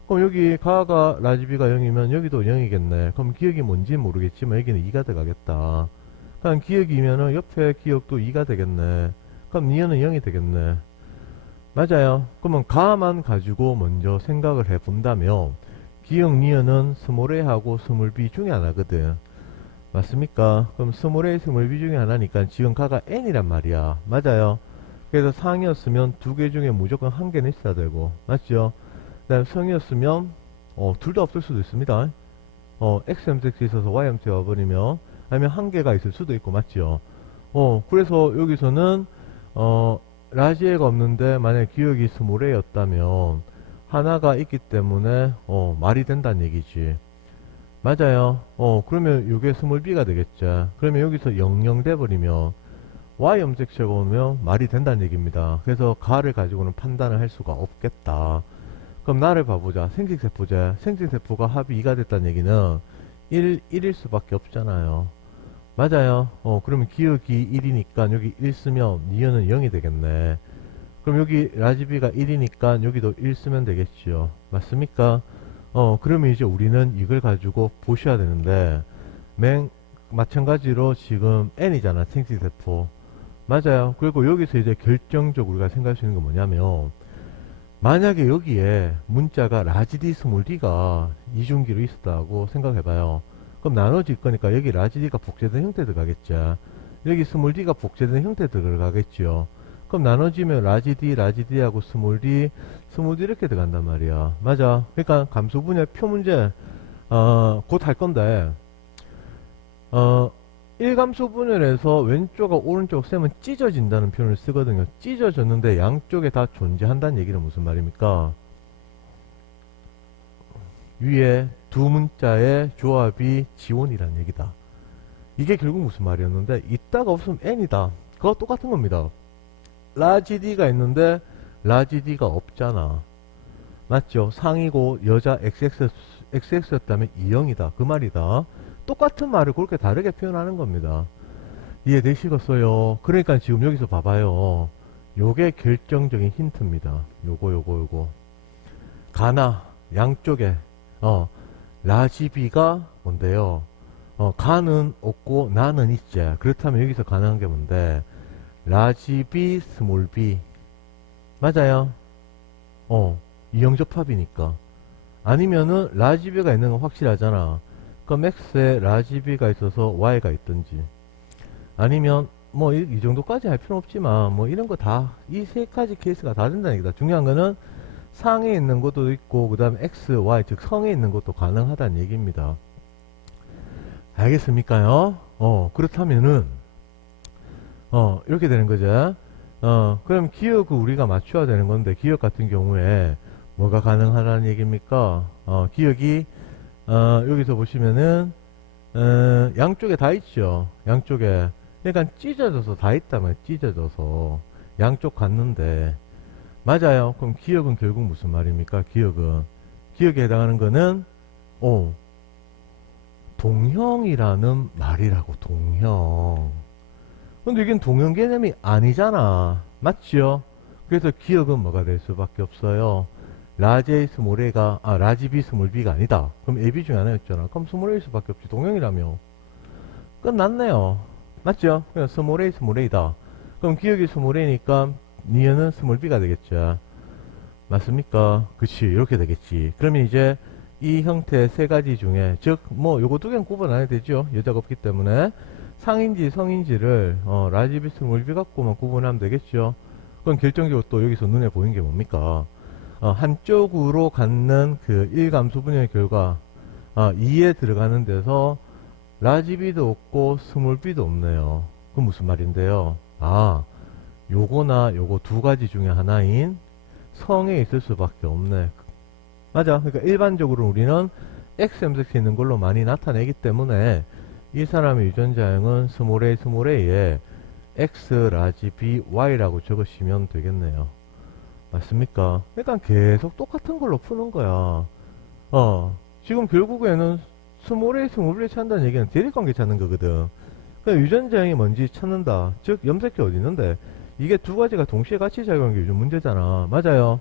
그럼 여기 가가 라지비가 0이면 여기도 0이겠네. 그럼 기억이 뭔지 모르겠지만 여기는 2가 들어가겠다. 그럼 기억이면은 옆에 기억도 2가 되겠네. 그럼 니은은 0이 되겠네. 맞아요. 그러면 가만 가지고 먼저 생각을 해본다면 기억 니은은 스몰 a하고 스몰 b 중에 하나거든. 맞습니까? 그럼 스몰 a, 스몰 b 중에 하나니까 지금 가가 n이란 말이야. 맞아요. 그래서 상이었으면 두 개 중에 무조건 한 개는 있어야 되고. 맞죠? 그 다음 성이었으면 둘 다 없을 수도 있습니다. xmx이 있어서 ymx가 와버리면 아니면 한 개가 있을 수도 있고. 맞죠? 그래서 여기서는 라지에가 없는데 만약 기억이 스몰 a였다면 하나가 있기 때문에 말이 된다는 얘기지. 맞아요. 그러면 요게 스몰 b가 되겠죠. 그러면 여기서 00 돼버리면 y 염색체가 오면 말이 된다는 얘기입니다. 그래서 가를 가지고는 판단을 할 수가 없겠다. 그럼 나를 봐보자. 생식세포제. 생식세포가 합이 2가 됐다는 얘기는 1일 수밖에 없잖아요. 맞아요. 그러면 기억이 1이니까 여기 1 쓰면 니은은 0이 되겠네. 그럼 여기 라지비가 1이니까 여기도 1 쓰면 되겠지요. 맞습니까? 그러면 이제 우리는 이걸 가지고 보셔야 되는데 마찬가지로 지금 n이잖아. 생식세포. 맞아요. 그리고 여기서 이제 결정적으로 우리가 생각할 수 있는 건 뭐냐면 만약에 여기에 문자가 라지 D 스몰 D가 이중기로 있었다고 생각해봐요. 그럼 나눠질 거니까 여기 라지 D가 복제된 형태 들어가겠죠. 여기 스몰 D가 복제된 형태 들어가겠죠. 그럼 나눠지면 라지 D하고 스몰 D 이렇게 들어간단 말이야. 맞아. 그러니까 감수 분야 표 문제 곧 할 건데 1감수 분열에서 왼쪽과 오른쪽 셈은 찢어진다는 표현을 쓰거든요. 찢어졌는데 양쪽에 다 존재한다는 얘기는 무슨 말입니까? 위에 두 문자의 조합이 지원이라는 얘기다. 이게 결국 무슨 말이었는데 있다가 없으면 n이다. 그거 똑같은 겁니다. 라지 D가 있는데 라지 D가 없잖아. 맞죠? 상이고 여자 XX였다면 2형이다. 그 말이다. 똑같은 말을 그렇게 다르게 표현하는 겁니다. 이해되시겠어요? 그러니까 지금 여기서 봐봐요. 요게 결정적인 힌트입니다. 요거. 가나 양쪽에 라지비가 뭔데요? 가는 없고 나는 있지. 그렇다면 여기서 가능한 게 뭔데? 라지비 스몰 b 맞아요. 이형접합이니까. 아니면은 라지비가 있는 건 확실하잖아. 그럼 x에 라지비가 있어서 y가 있든지, 아니면 뭐 이 정도까지 할 필요는 없지만 뭐 이런 거 다 이 세 가지 케이스가 다 된다는 얘기다. 중요한 거는 상에 있는 것도 있고 그 다음에 x, y 즉 성에 있는 것도 가능하다는 얘기입니다. 알겠습니까요? 그렇다면은 이렇게 되는 거죠. 그럼 기억을 우리가 맞춰야 되는 건데, 기억 같은 경우에 뭐가 가능하다는 얘기입니까? 기억이 여기서 보시면은 양쪽에 다 있죠. 양쪽에. 그러니까 찢어져서 다 있다면 찢어져서 양쪽 갔는데, 맞아요. 그럼 기억은 결국 무슨 말입니까? 기억에 해당하는 거는 동형이라는 말이라고. 동형. 근데 이게 동형 개념이 아니잖아. 맞죠? 그래서 기억은 뭐가 될 수밖에 없어요. 라지 스몰 A가 라지 B 스몰 B가 아니다. 그럼 A, B 중에 하나였잖아. 그럼 스몰 A 수밖에 없지. 동형이라며. 끝났네요. 맞죠? 그냥 스몰 A 스몰 A다. 그럼 기억이 스몰 A니까 니은은 스몰 B가 되겠죠. 맞습니까? 그치. 이렇게 되겠지. 그러면 이제 이 형태 세 가지 중에, 즉 뭐 요거 두 개는 구분 안 해도 되죠. 여자가 없기 때문에 상인지 성인지를 라지 B 스몰 B 갖고만 구분하면 되겠죠. 그럼 결정적으로 또 여기서 눈에 보이는 게 뭡니까? 한쪽으로 갖는 그 1감수 분열의 결과 2에 들어가는 데서 라지 B도 없고 스몰 B도 없네요. 그건 무슨 말인데요? 요거나 요거 두 가지 중에 하나인 성에 있을 수밖에 없네. 맞아. 그러니까 일반적으로 우리는 XMX에 있는 걸로 많이 나타내기 때문에 이 사람의 유전자형은 스몰 a 스몰 a에 X 라지 B Y라고 적으시면 되겠네요. 맞습니까? 그러니까 계속 똑같은 걸로 푸는 거야. 지금 결국에는 스몰 a 스몰 a 찾는다는 얘기는 대립관계 찾는 거거든. 그러니까 유전자형이 뭔지 찾는다. 즉 염색체 어디 있는데, 이게 두 가지가 동시에 같이 작용하는 게 요즘 문제잖아. 맞아요.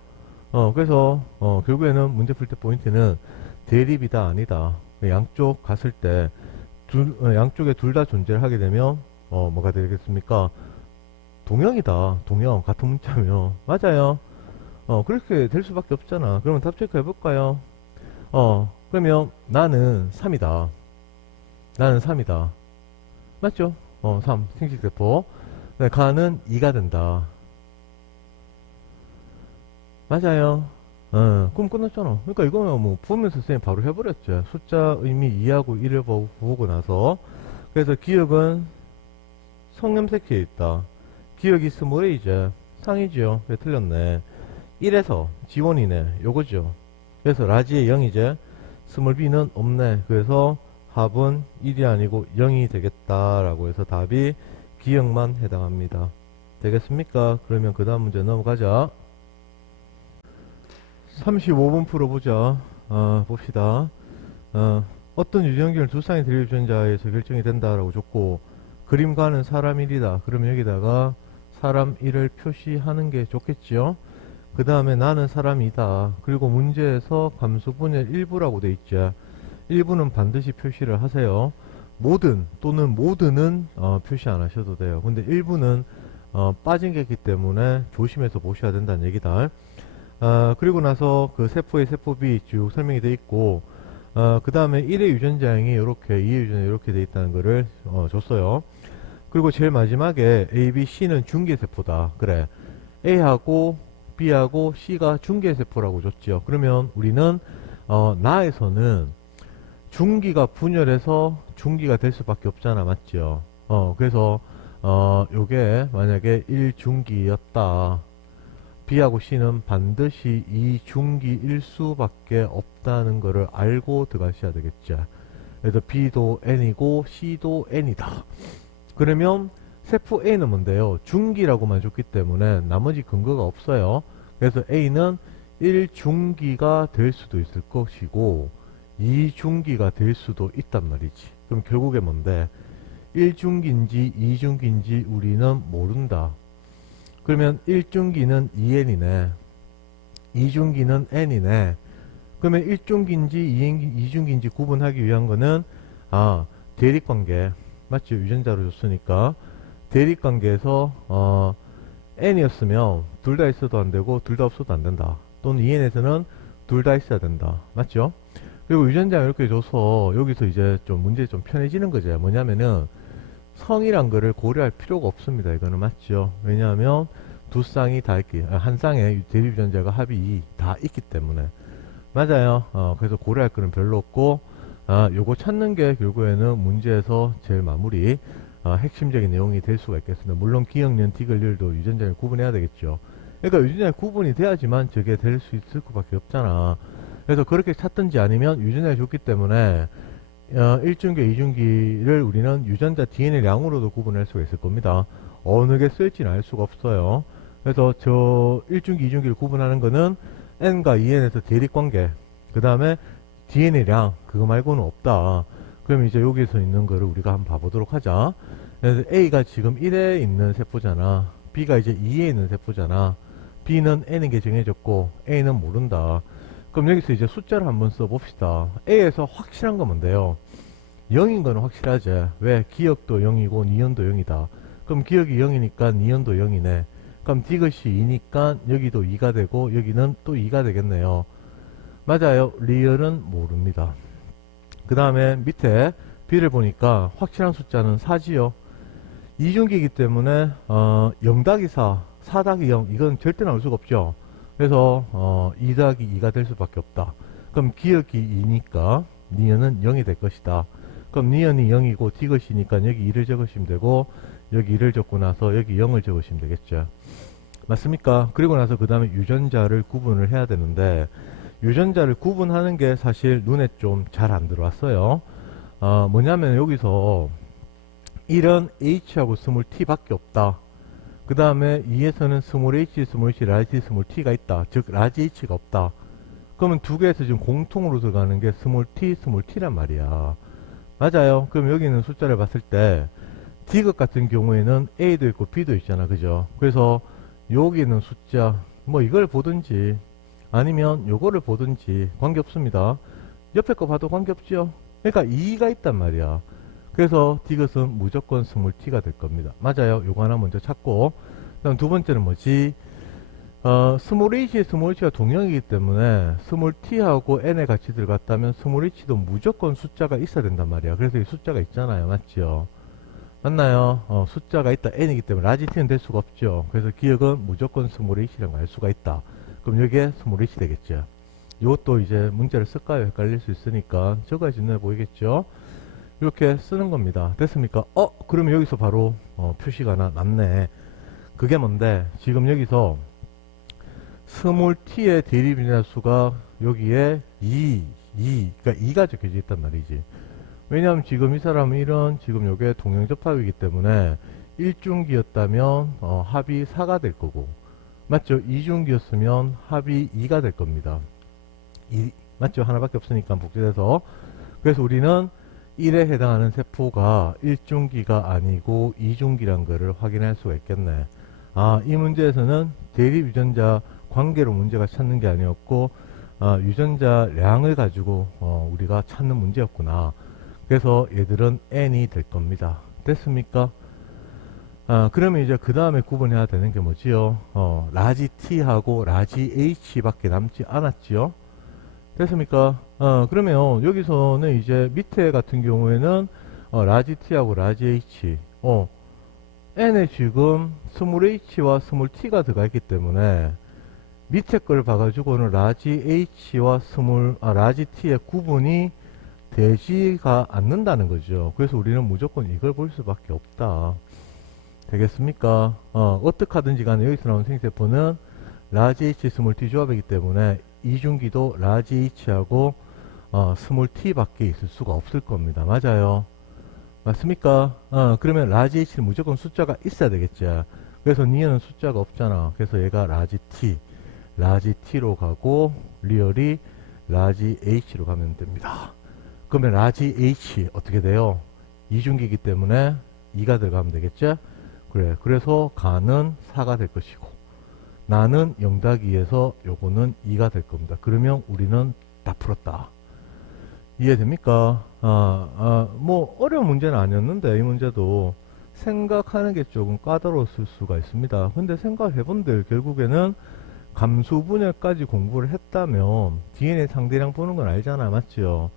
그래서 결국에는 문제 풀 때 포인트는 대립이다 아니다. 양쪽 갔을 때 양쪽에 둘 다 존재를 하게 되면 뭐가 되겠습니까? 동형이다. 동형. 같은 문자면. 맞아요. 그렇게 될 수밖에 없잖아. 그러면 답 체크 해볼까요? 그러면 나는 3이다. 나는 3이다. 맞죠? 3. 생식세포. 네, 가는 2가 된다. 맞아요. 그럼 끝났잖아. 그러니까 이거는 뭐 보면서 선생님 바로 해버렸죠. 숫자 의미 2하고 1을 보고 나서. 그래서 기억은 성염색체에 있다. 기억이 스몰 A죠. 상이죠. 왜 틀렸네. 1에서 지원이네. 요거죠. 그래서 라지의 0이제 스몰 B는 없네. 그래서 합은 1이 아니고 0이 되겠다라고 해서 답이 기억만 해당합니다. 되겠습니까? 그러면 그 다음 문제 넘어가자. 35번 풀어보자. 봅시다. 어떤 유전균을 두 쌍의 대립 유전자에서 결정이 된다라고 줬고, 그림과는 사람 1이다. 그러면 여기다가 사람 1을 표시하는 게 좋겠지요. 그 다음에 나는 사람이다. 그리고 문제에서 감수분의 일부라고 돼 있죠. 일부는 반드시 표시를 하세요. 모든 또는 모든은 표시 안 하셔도 돼요. 근데 일부는 빠진 게 있기 때문에 조심해서 보셔야 된다는 얘기다. 그리고 나서 그 세포의 세포비 쭉 설명이 돼 있고, 그 다음에 1의 유전자형이 이렇게, 2의 유전자형이 이렇게 돼 있다는 거를 줬어요. 그리고 제일 마지막에 A, B, C는 중계세포다. 그래. A하고 B하고 C가 중계세포라고 줬죠. 그러면 우리는 나에서는 중기가 분열해서 중기가 될 수밖에 없잖아. 맞죠? 그래서 요게 만약에 1중기였다. B하고 C는 반드시 2중기일 수밖에 없다는 거를 알고 들어가셔야 되겠죠. 그래서 B도 N이고 C도 N이다. 그러면 세포 A는 뭔데요? 중기라고만 줬기 때문에 나머지 근거가 없어요. 그래서 A는 1중기가 될 수도 있을 것이고 2중기가 될 수도 있단 말이지. 그럼 결국에 뭔데? 1중기인지 2중기인지 우리는 모른다. 그러면 1중기는 2N이네. 2중기는 N이네. 그러면 1중기인지 2중기인지 구분하기 위한 거는 대립관계 맞죠? 유전자로 줬으니까 대립관계에서 n이었으면 둘 다 있어도 안 되고 둘 다 없어도 안 된다. 또는 2n에서는 둘 다 있어야 된다. 맞죠? 그리고 유전자 이렇게 줘서 여기서 이제 좀 문제 좀 편해지는 거죠. 뭐냐면은 성이란 거를 고려할 필요가 없습니다. 이거는 맞죠? 왜냐하면 두 쌍이 다 있기, 한 쌍에 대립 유전자가 합이 2 다 있기 때문에. 맞아요. 그래서 고려할 거는 별로 없고, 요거 찾는 게 결국에는 문제에서 제일 마무리, 핵심적인 내용이 될 수가 있겠습니다. 물론 기억년, 디글률도 유전자를 구분해야 되겠죠. 그러니까 유전자 구분이 돼야지만 저게 될 수 있을 것밖에 없잖아. 그래서 그렇게 찾든지 아니면 유전자를 줬기 때문에 1중기, 2중기를 우리는 유전자 DNA 량으로도 구분할 수가 있을 겁니다. 어느 게 쓸지는 알 수가 없어요. 그래서 저 1중기, 2중기를 구분하는 거는 n과 2n에서 대립관계, 그 다음에 DNA 량, 그거 말고는 없다. 그럼 이제 여기서 있는 거를 우리가 한번 봐보도록 하자. 그래서 A가 지금 1에 있는 세포잖아. B가 이제 2에 있는 세포잖아. B는 n인 게 정해졌고 A는 모른다. 그럼 여기서 이제 숫자를 한번 써봅시다. A에서 확실한 건 뭔데요? 0인 거는 확실하지. 왜? 기억도 0이고 니은도 0이다. 그럼 기억이 0이니까 니은도 0이네. 그럼 디귿이 2니까 여기도 2가 되고 여기는 또 2가 되겠네요. 맞아요. 리얼은 모릅니다. 그 다음에 밑에 B를 보니까 확실한 숫자는 4지요. 이중기이기 때문에 0-4, 4-0 이건 절대 나올 수가 없죠. 그래서 2-2가 될 수밖에 없다. 그럼 기억이 2니까 니은은 0이 될 것이다. 그럼 니은이 0이고 디귿이니까 여기 2를 적으시면 되고 여기 2를 적고 나서 여기 0을 적으시면 되겠죠. 맞습니까? 그리고 나서 그 다음에 유전자를 구분을 해야 되는데 유전자를 구분하는 게 사실 눈에 좀 잘 안 들어왔어요. 뭐냐면 여기서 1은 H하고 스몰 T밖에 없다. 그 다음에 2에서는 스몰 H, 스몰 C, 라지 스몰 T가 있다. 즉 라지 H가 없다. 그러면 두 개에서 지금 공통으로 들어가는 게 스몰 T, 스몰 T란 말이야. 맞아요. 그럼 여기 있는 숫자를 봤을 때 디귿 같은 경우에는 A도 있고 B도 있잖아. 그죠? 그래서 여기 있는 숫자 뭐 이걸 보든지 아니면 요거를 보든지 관계없습니다. 옆에 거 봐도 관계없죠. 그러니까 2가 있단 말이야. 그래서 디귿은 무조건 스몰 T가 될 겁니다. 맞아요. 요거 하나 먼저 찾고 그다음 두 번째는 뭐지? 스몰 H, 스몰 H가 동형이기 때문에 스몰 T하고 N에 같이 들어갔다면 스몰 H도 무조건 숫자가 있어야 된단 말이야. 그래서 이 숫자가 있잖아요. 맞죠? 맞나요? 숫자가 있다. N이기 때문에 라지 T는 될 수가 없죠. 그래서 기억은 무조건 스몰 H라고 알 수가 있다. 그럼 여기에 스몰 H 되겠죠. 이것도 이제 문제를 쓸까요? 헷갈릴 수 있으니까 적어야지 눈에 보이겠죠? 이렇게 쓰는 겁니다. 됐습니까? 그러면 여기서 바로 표시가 남네. 그게 뭔데? 지금 여기서 스몰 t의 대립 인자수가 여기에 2, 그러니까 2가 적혀져 있단 말이지. 왜냐하면 지금 이 사람은 이런 지금 요게 동형접합이기 때문에 1중기였다면 합이 4가 될 거고, 맞죠? 2중기였으면 합이 2가 될 겁니다. 맞죠? 하나밖에 없으니까 복제돼서. 그래서 우리는 1에 해당하는 세포가 1중기가 아니고 2중기란 거를 확인할 수가 있겠네. 이 문제에서는 대립 유전자 관계로 문제가 찾는 게 아니었고 유전자량을 가지고 우리가 찾는 문제였구나. 그래서 얘들은 n이 될 겁니다. 됐습니까? 그러면 이제 그 다음에 구분해야 되는 게 뭐지요? 라지 t하고 라지 h밖에 남지 않았지요. 됐습니까? 그러면 여기서는 이제 밑에 같은 경우에는 라지 t하고 라지 h n에 지금 스몰 h와 스몰 t가 들어가 있기 때문에 밑에 걸 봐가지고는 라지 h와 라지 t의 구분이 되지가 않는다는 거죠. 그래서 우리는 무조건 이걸 볼 수밖에 없다. 되겠습니까? 어떻게 하든지 간에 여기서 나온 생세포는 라지 H 스몰 T 조합이기 때문에 이중기도 라지 H하고 스몰 T 밖에 있을 수가 없을 겁니다. 맞아요. 맞습니까? 그러면 라지 H는 무조건 숫자가 있어야 되겠죠. 그래서 니은은 숫자가 없잖아. 그래서 얘가 라지 T로 가고 리얼이 라지 H로 가면 됩니다. 그러면 라지 H 어떻게 돼요? 이중기이기 때문에 2가 들어가면 되겠죠? 그래. 그래서 가는 4가 될 것이고 나는 0-2에서 요거는 2가 될 겁니다. 그러면 우리는 다 풀었다. 이해됩니까? 뭐 어려운 문제는 아니었는데 이 문제도 생각하는 게 조금 까다로웠을 수가 있습니다. 근데 생각해본들 결국에는 감수 분열까지 공부를 했다면 DNA 상대량 보는 건 알잖아, 맞죠?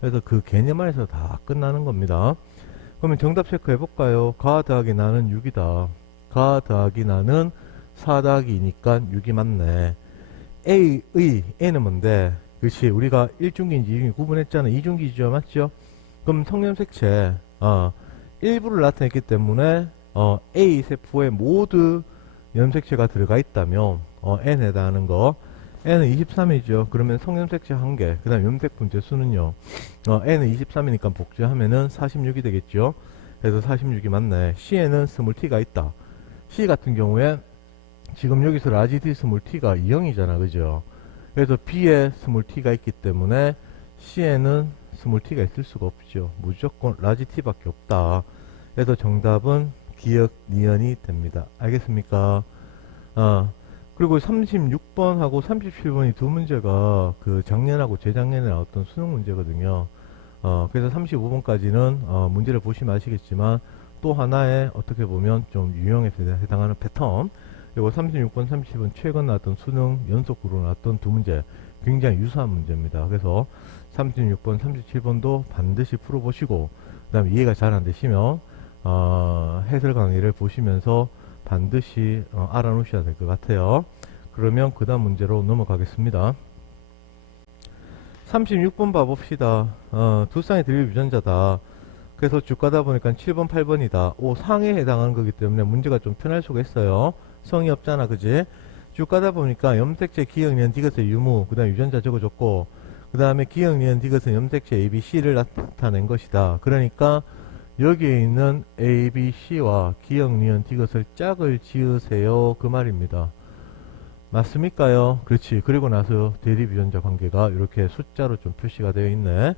그래서 그 개념 안에서 다 끝나는 겁니다. 그러면 정답 체크해 볼까요? 가 더하기 나는 6이다. 가 더하기 나는 4 더하기 2니까 6이 맞네. A의 A는 뭔데? 그렇지, 우리가 1중기인지 2중기 구분했잖아. 2중기죠, 맞죠? 그럼 성염색체 일부를 나타냈기 때문에 A 세포에 모두 염색체가 들어가 있다면 N에 해당하는 거 N은 23이죠. 그러면 성염색체 1개, 그 다음 염색 분체 수는요, N은 23이니까 복제하면은 46이 되겠죠. 그래서 46이 맞네. C에는 스몰 t가 있다. C 같은 경우에 지금 여기서 라지 D 스몰 t가 2형이잖아, 그죠? 그래서 B에 스몰 t가 있기 때문에 C에는 스몰 t가 있을 수가 없죠. 무조건 라지 t밖에 없다. 그래서 정답은 기억 니은이 됩니다. 알겠습니까? 그리고 36번하고 37번이 두 문제가 그 작년하고 재작년에 나왔던 수능 문제거든요. 그래서 35번까지는 문제를 보시면 아시겠지만 또 하나의 어떻게 보면 좀 유형에 해당하는 패턴, 그리고 36번, 37번 최근 나왔던 수능 연속으로 나왔던 두 문제 굉장히 유사한 문제입니다. 그래서 36번, 37번도 반드시 풀어보시고 그 다음에 이해가 잘 안 되시면 해설 강의를 보시면서 반드시 알아놓으셔야 될 것 같아요. 그러면 그 다음 문제로 넘어가겠습니다. 36번 봐봅시다. 두 쌍의 드립 유전자다. 그래서 주가다 보니까 7번, 8번이다. 오, 상에 해당하는 거기 때문에 문제가 좀 편할 수가 있어요. 성이 없잖아, 그지? 주가다 보니까 염색체, 기억, 니은, 디귿의 유무, 그 다음 유전자 적어줬고, 그 다음에 기억, 니은, 디귿은 염색체 A, B, C를 나타낸 것이다. 그러니까 여기에 있는 A, B, C와 기억, 니은, 디귿을 짝을 지으세요. 그 말입니다. 맞습니까요? 그렇지. 그리고 나서 대립 유전자 관계가 이렇게 숫자로 좀 표시가 되어 있네.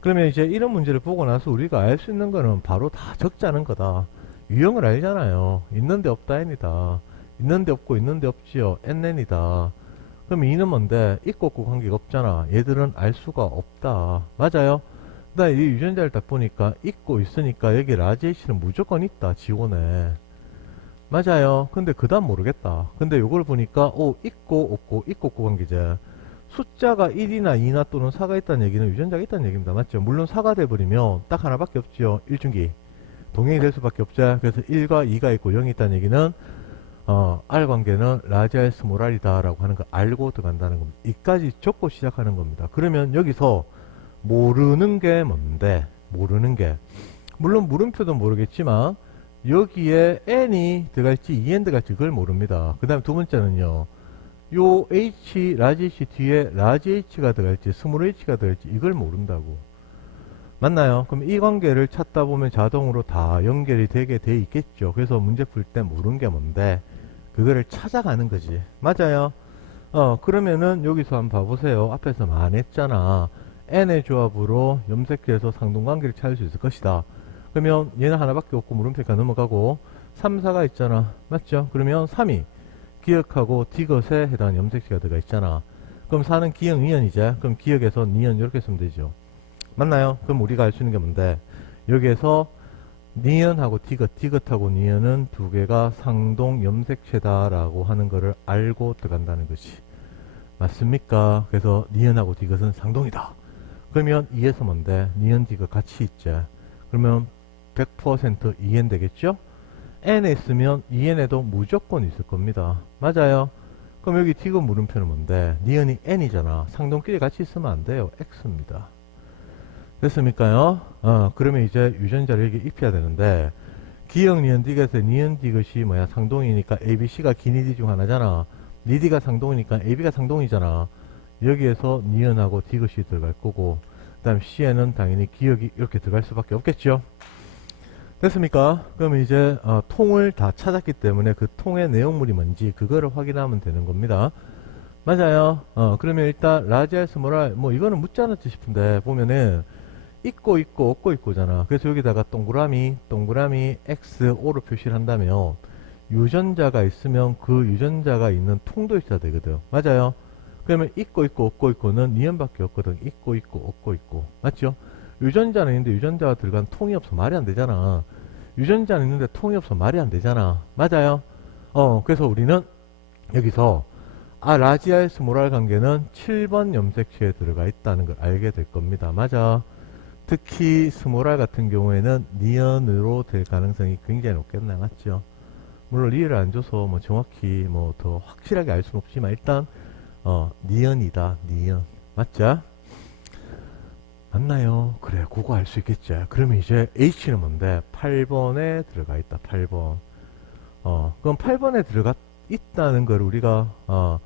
그러면 이제 이런 문제를 보고 나서 우리가 알 수 있는 거는 바로 다 적자는 거다. 유형을 알잖아요. 있는데 없다 n이다. 있는데 없고 있는데 없지요. nn이다. 그럼 이는 뭔데? 있고 없고 관계가 없잖아. 얘들은 알 수가 없다. 맞아요? 그 다음에 이 유전자를 딱 보니까 있고 있으니까 여기 라지 H는 무조건 있다. 지원에. 맞아요. 근데 그 다음 모르겠다. 근데 요걸 보니까 있고 없고 관계제. 숫자가 1이나 2나 또는 4가 있다는 얘기는 유전자가 있다는 얘기입니다. 맞죠? 물론 4가 돼버리면 딱 하나밖에 없죠. 1중기. 동행이 될 수밖에 없죠. 그래서 1과 2가 있고 0이 있다는 얘기는 R 관계는 라지 R 스몰 R이다 라고 하는 거 알고 들어간다는 겁니다. 이까지 적고 시작하는 겁니다. 그러면 여기서 모르는 게 뭔데? 모르는 게 물론 물음표도 모르겠지만 여기에 n이 들어갈지 en 들어갈지 그걸 모릅니다. 그 다음에 두 번째는요, 요 h 라지 h 뒤에 라지 h가 들어갈지 스몰 h가 들어갈지 이걸 모른다고. 맞나요? 그럼 이 관계를 찾다 보면 자동으로 다 연결이 되게 돼 있겠죠. 그래서 문제 풀 때 모르는 게 뭔데 그거를 찾아가는 거지. 맞아요? 그러면은 여기서 한번 봐보세요. 앞에서 말했잖아. n의 조합으로 염색해서 상동관계를 찾을 수 있을 것이다. 그러면 얘는 하나밖에 없고 물음표가 넘어가고 3, 4가 있잖아. 맞죠? 그러면 3이 기억하고 디귿에 해당하는 염색체가 들어가 있잖아. 그럼 4는 기억, 니은이제. 그럼 기억에서 니은 이렇게 쓰면 되죠. 맞나요? 그럼 우리가 알 수 있는 게 뭔데? 여기에서 니은하고 디귿하고 니은은 두 개가 상동 염색체다라고 하는 거를 알고 들어간다는 것이. 맞습니까? 그래서 니은하고 디귿은 상동이다. 그러면 2에서 뭔데? 니은, 디귿 같이 있지. 그러면 100% EN 되겠죠? N에 있으면 EN에도 무조건 있을 겁니다. 맞아요? 그럼 여기 디귿 물음표는 뭔데? 니은이 N이잖아. 상동끼리 같이 있으면 안 돼요. X입니다. 됐습니까요? 그러면 이제 유전자를 여기 입혀야 되는데, 기억 니은 디귿에 니은 디귿이 뭐야? 상동이니까 ABC가 기니디 중 하나잖아. 니디가 상동이니까 AB가 상동이잖아. 여기에서 니은하고 디귿이 들어갈 거고, 그 다음 C에는 당연히 기억이 이렇게 들어갈 수밖에 없겠죠. 됐습니까? 그러면 이제 통을 다 찾았기 때문에 그 통의 내용물이 뭔지 그거를 확인하면 되는 겁니다. 맞아요. 그러면 일단 라지 R 스몰 R 뭐 이거는 묻지 않았지 싶은데 보면은 있고 있고 없고 있고잖아. 그래서 여기다가 동그라미 XO로 표시를 한다면 유전자가 있으면 그 유전자가 있는 통도 있어야 되거든. 맞아요. 그러면 있고 있고 없고 있고는 니은밖에 없거든. 있고 있고 없고 있고. 맞죠? 유전자는 있는데 유전자가 들어간 통이 없어 말이 안 되잖아. 유전자는 있는데 통이 없어 말이 안 되잖아. 맞아요? 그래서 우리는 여기서 라지아의 스모랄 관계는 7번 염색체에 들어가 있다는 걸 알게 될 겁니다. 맞아. 특히 스모랄 같은 경우에는 니언으로 될 가능성이 굉장히 높겠네. 맞죠? 물론 리을을 안 줘서 뭐 정확히 뭐 더 확실하게 알 수는 없지만 일단 니언이다. 니언. 맞죠? 맞나요? 그래, 그거 알 수 있겠지. 그러면 이제 H는 뭔데? 8번에 들어가 있다. 8번. 그럼 8번에 들어가 있다는 걸 우리가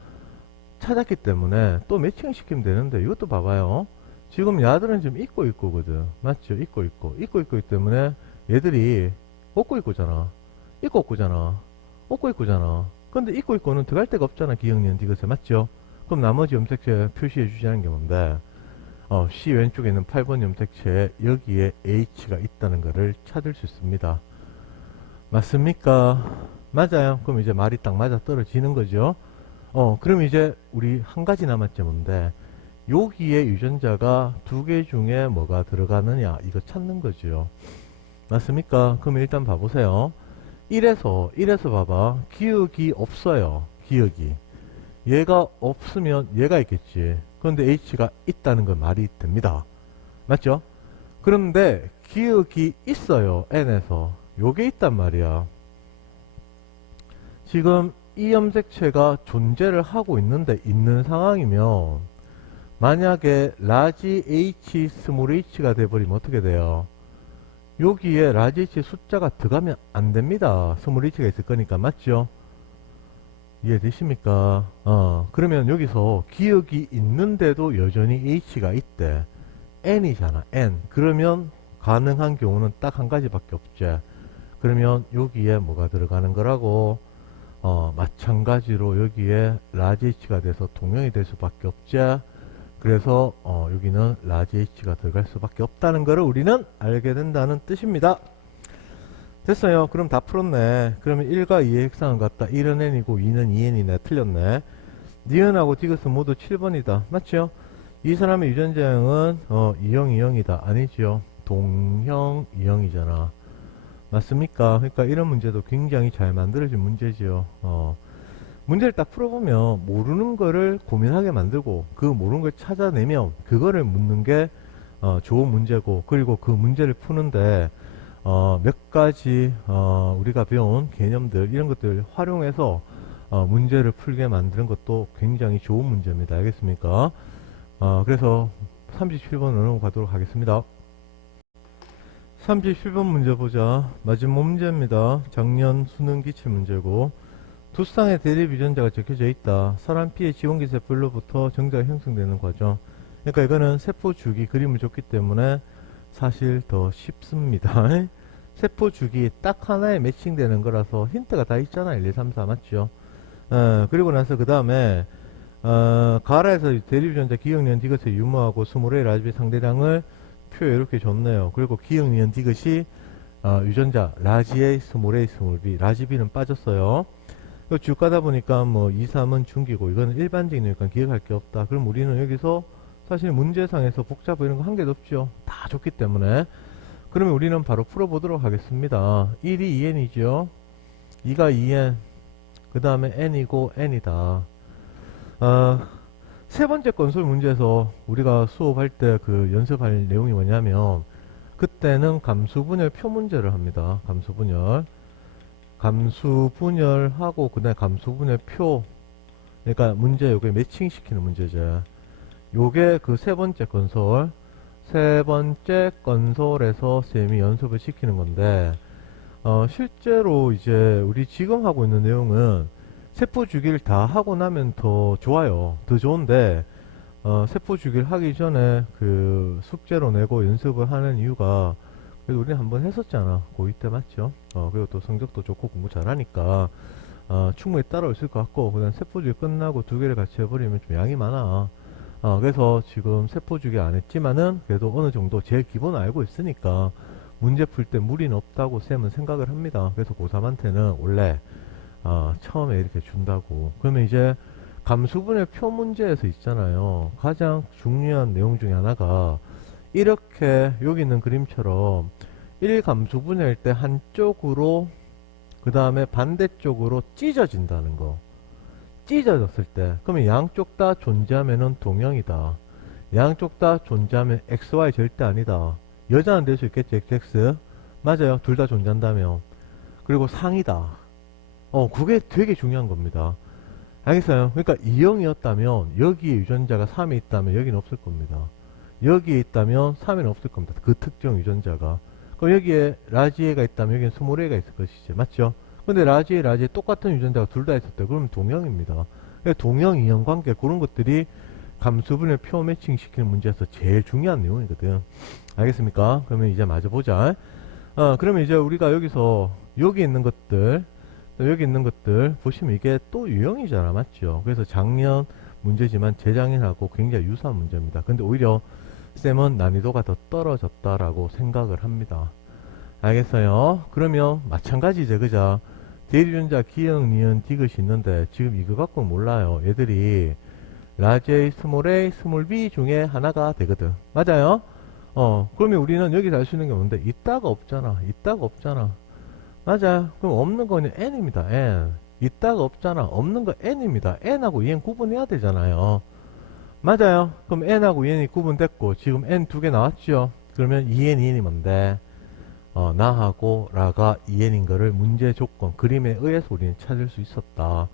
찾았기 때문에 또 매칭시키면 되는데 이것도 봐봐요. 지금 야들은 지금 있고 있고거든. 맞죠? 있고 있고 있고 있고 때문에 얘들이 없고 있고잖아. 있고 없고잖아. 없고 있고잖아. 근데 있고 있고는 들어갈 데가 없잖아. 기억년 디귿에. 맞죠? 그럼 나머지 염색체 표시해 주자는 게 뭔데? C 왼쪽에 있는 8번 염색체에 여기에 H가 있다는 것을 찾을 수 있습니다. 맞습니까? 맞아요. 그럼 이제 말이 딱 맞아 떨어지는 거죠. 그럼 이제 우리 한 가지 남았지 뭔데? 여기에 유전자가 두 개 중에 뭐가 들어가느냐 이거 찾는 거죠. 맞습니까? 그럼 일단 봐보세요. 1에서 봐봐. 기억이 없어요. 기억이. 얘가 없으면 얘가 있겠지. 그런데 H가 있다는 건 말이 됩니다. 맞죠? 그런데 기억이 있어요. N에서. 요게 있단 말이야. 지금 이 염색체가 존재를 하고 있는데 있는 상황이면 만약에 라지 H 스몰 h가 돼버리면 어떻게 돼요? 여기에 라지 H 숫자가 들어가면 안 됩니다. 스몰 h가 있을 거니까. 맞죠? 이해되십니까? 그러면 여기서 기억이 있는데도 여전히 H가 있대. N이잖아. N. 그러면 가능한 경우는 딱 한 가지밖에 없지. 그러면 여기에 뭐가 들어가는 거라고? 마찬가지로 여기에 라지 H가 돼서 동형이 될 수밖에 없지. 그래서 여기는 라지 H가 들어갈 수밖에 없다는 것을 우리는 알게 된다는 뜻입니다. 됐어요. 그럼 다 풀었네. 그러면 1과 2의 핵상은 같다. 1은 n이고 2는 2n이네. 틀렸네. 니은하고 디귿은 모두 7번이다. 맞죠? 이 사람의 유전자형은 2형 2형이다. 아니죠. 동형 2형이잖아. 맞습니까? 그러니까 이런 문제도 굉장히 잘 만들어진 문제지요. 문제를 딱 풀어보면 모르는 거를 고민하게 만들고 그 모르는 걸 찾아내면 그거를 묻는 게 좋은 문제고, 그리고 그 문제를 푸는데 몇 가지 우리가 배운 개념들 이런 것들 활용해서 문제를 풀게 만드는 것도 굉장히 좋은 문제입니다. 알겠습니까? 그래서 37번으로 가도록 하겠습니다. 37번 문제 보자. 마지막 문제입니다. 작년 수능 기출 문제고, 두 쌍의 대립 유전자가 적혀져 있다. 사람 P의 지원기 세포로부터 정자가 형성되는 과정. 그러니까 이거는 세포 주기 그림을 줬기 때문에 사실 더 쉽습니다. 세포 주기 딱 하나에 매칭되는 거라서 힌트가 다 있잖아. 1, 2, 3, 4 맞죠? 그리고 나서 그 다음에 가라에서 대립 유전자 기억니은 디귿의 유무하고 스몰의 라지비 상대량을 표에 이렇게 줬네요. 그리고 기억니은 디귿이 유전자 라지A 스몰A 스몰B, 라지B는 빠졌어요. 이거 쭉 가다 보니까 뭐 2, 3은 중기고 이거는 일반적이니까 기억할 게 없다. 그럼 우리는 여기서 사실 문제상에서 복잡 이런 거 한 개도 없죠. 다 줬기 때문에. 그러면 우리는 바로 풀어보도록 하겠습니다. 1이 2n이죠. 2가 2n. 그 다음에 n이고 n이다. 세 번째 건술 문제에서 우리가 수업할 때 그 연습할 내용이 뭐냐면, 그때는 감수분열 표 문제를 합니다. 감수분열. 감수분열하고 그다음에 감수분열 표. 그러니까 문제 요게 매칭시키는 문제죠. 요게 그 세 번째 건설. 세 번째 건설에서 쌤이 연습을 시키는 건데, 실제로 이제 우리 지금 하고 있는 내용은 세포 주기를 다 하고 나면 더 좋아요. 더 좋은데, 세포 주기를 하기 전에 그 숙제로 내고 연습을 하는 이유가, 그래도 우리는 한번 했었잖아. 고2 때 맞죠? 그리고 또 성적도 좋고 공부 잘하니까, 충분히 따라올 수 있을 것 같고, 그다음 세포 주기 끝나고 두 개를 같이 해버리면 좀 양이 많아. 그래서 지금 세포 주기 안 했지만은 그래도 어느 정도 제일 기본을 알고 있으니까 문제 풀 때 무리는 없다고 쌤은 생각을 합니다. 그래서 고3한테는 원래 처음에 이렇게 준다고. 그러면 이제 감수분해 표 문제에서 있잖아요. 가장 중요한 내용 중에 하나가 이렇게 여기 있는 그림처럼 1감수분해일 때 한쪽으로 그 다음에 반대쪽으로 찢어진다는 거. 찢어졌을 때 그러면 양쪽 다 존재하면은 동형이다. 양쪽 다 존재하면 XY 절대 아니다. 여자는 될 수 있겠지. XX 맞아요. 둘 다 존재한다며. 그리고 상이다. 그게 되게 중요한 겁니다. 알겠어요? 그러니까 2형이었다면 여기에 유전자가 3에 있다면 여기는 없을 겁니다. 여기에 있다면 3에는 없을 겁니다. 그 특정 유전자가. 그럼 여기에 라지에가 있다면 여기는 20개가 있을 것이지. 맞죠? 근데 라지에 똑같은 유전자가 둘 다 있었대. 그러면 동형입니다. 그러니까 동형, 이형 관계 그런 것들이 감수분해 표 매칭 시키는 문제에서 제일 중요한 내용이거든. 알겠습니까? 그러면 이제 마저 보자. 그러면 이제 우리가 여기서 여기 있는 것들 보시면 이게 또 유형이잖아. 맞죠? 그래서 작년 문제지만 재작년하고 굉장히 유사한 문제입니다. 근데 오히려 쌤은 난이도가 더 떨어졌다라고 생각을 합니다. 알겠어요? 그러면 마찬가지죠. 그죠? 대리유전자 기형, 니은, 디귿이 있는데 지금 이거 갖고 몰라요. 얘들이 라지 A, 스몰 a, 스몰 b 중에 하나가 되거든. 맞아요? 그러면 우리는 여기서 알 수 있는 게 뭔데? 있다가 없잖아. 맞아요. 그럼 없는 거는 n입니다. n. 있다가 없잖아. 없는 거 n입니다. n하고 n 구분해야 되잖아요. 맞아요. 그럼 n하고 n이 구분됐고 지금 n 두 개 나왔죠. 그러면 2n, 2n이 뭔데? 나하고 라가 2n인 거를 문제 조건, 그림에 의해서 우리는 찾을 수 있었다.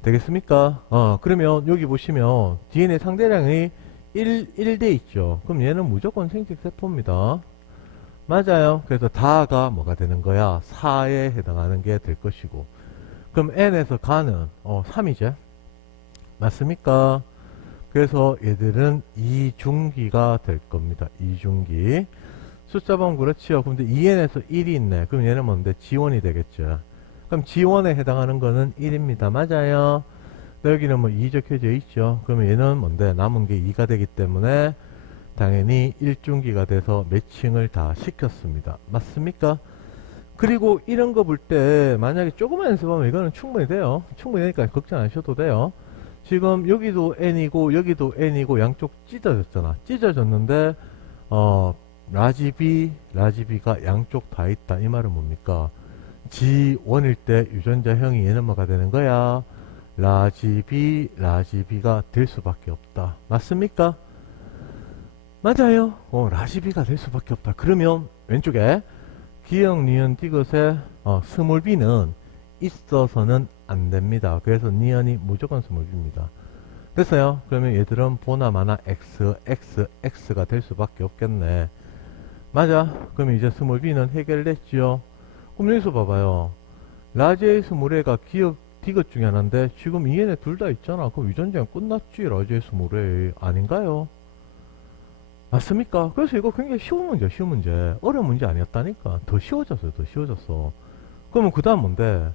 되겠습니까? 그러면 여기 보시면 DNA 상대량이 1대 있죠. 그럼 얘는 무조건 생식세포입니다. 맞아요. 그래서 다가 뭐가 되는 거야? 4에 해당하는 게 될 것이고. 그럼 n에서 가는 3이죠. 맞습니까? 그래서 얘들은 이중기가 될 겁니다. 이중기. 숫자번 그렇지요. 근데 2n에서 1이 있네. 그럼 얘는 뭔데? 지원이 되겠죠. 그럼 지원에 해당하는 거는 1입니다. 맞아요. 여기는 뭐 2 적혀져 있죠. 그러면 얘는 뭔데? 남은 게 2가 되기 때문에 당연히 1중기가 돼서 매칭을 다 시켰습니다. 맞습니까? 그리고 이런 거 볼 때 만약에 조금만 연습하면 이거는 충분히 돼요. 충분히 되니까 걱정 안 하셔도 돼요. 지금 여기도 n이고 여기도 n이고 양쪽 찢어졌잖아. 찢어졌는데 라지비가 양쪽 다 있다. 이 말은 뭡니까? G1일 때 유전자형이 얘는 뭐가 되는 거야? 라지비가 될 수밖에 없다. 맞습니까? 맞아요. 라지비가 될 수밖에 없다. 그러면 왼쪽에 기억, 니은, 디귿에 스몰 b는 있어서는 안 됩니다. 그래서 니은이 무조건 스몰 b입니다. 됐어요? 그러면 얘들은 보나마나 x가 될 수밖에 없겠네. 맞아. 그럼 이제 스몰 b는 해결됐죠. 그럼 여기서 봐봐요. 라지 A 스몰 A가 기억 디귿 중에 하나인데 지금 2n에 둘 다 있잖아. 그럼 유전자는 끝났지. 라지 A 스몰 A 아닌가요? 맞습니까? 그래서 이거 굉장히 쉬운 문제. 어려운 문제 아니었다니까. 더 쉬워졌어. 그러면 그 다음 뭔데?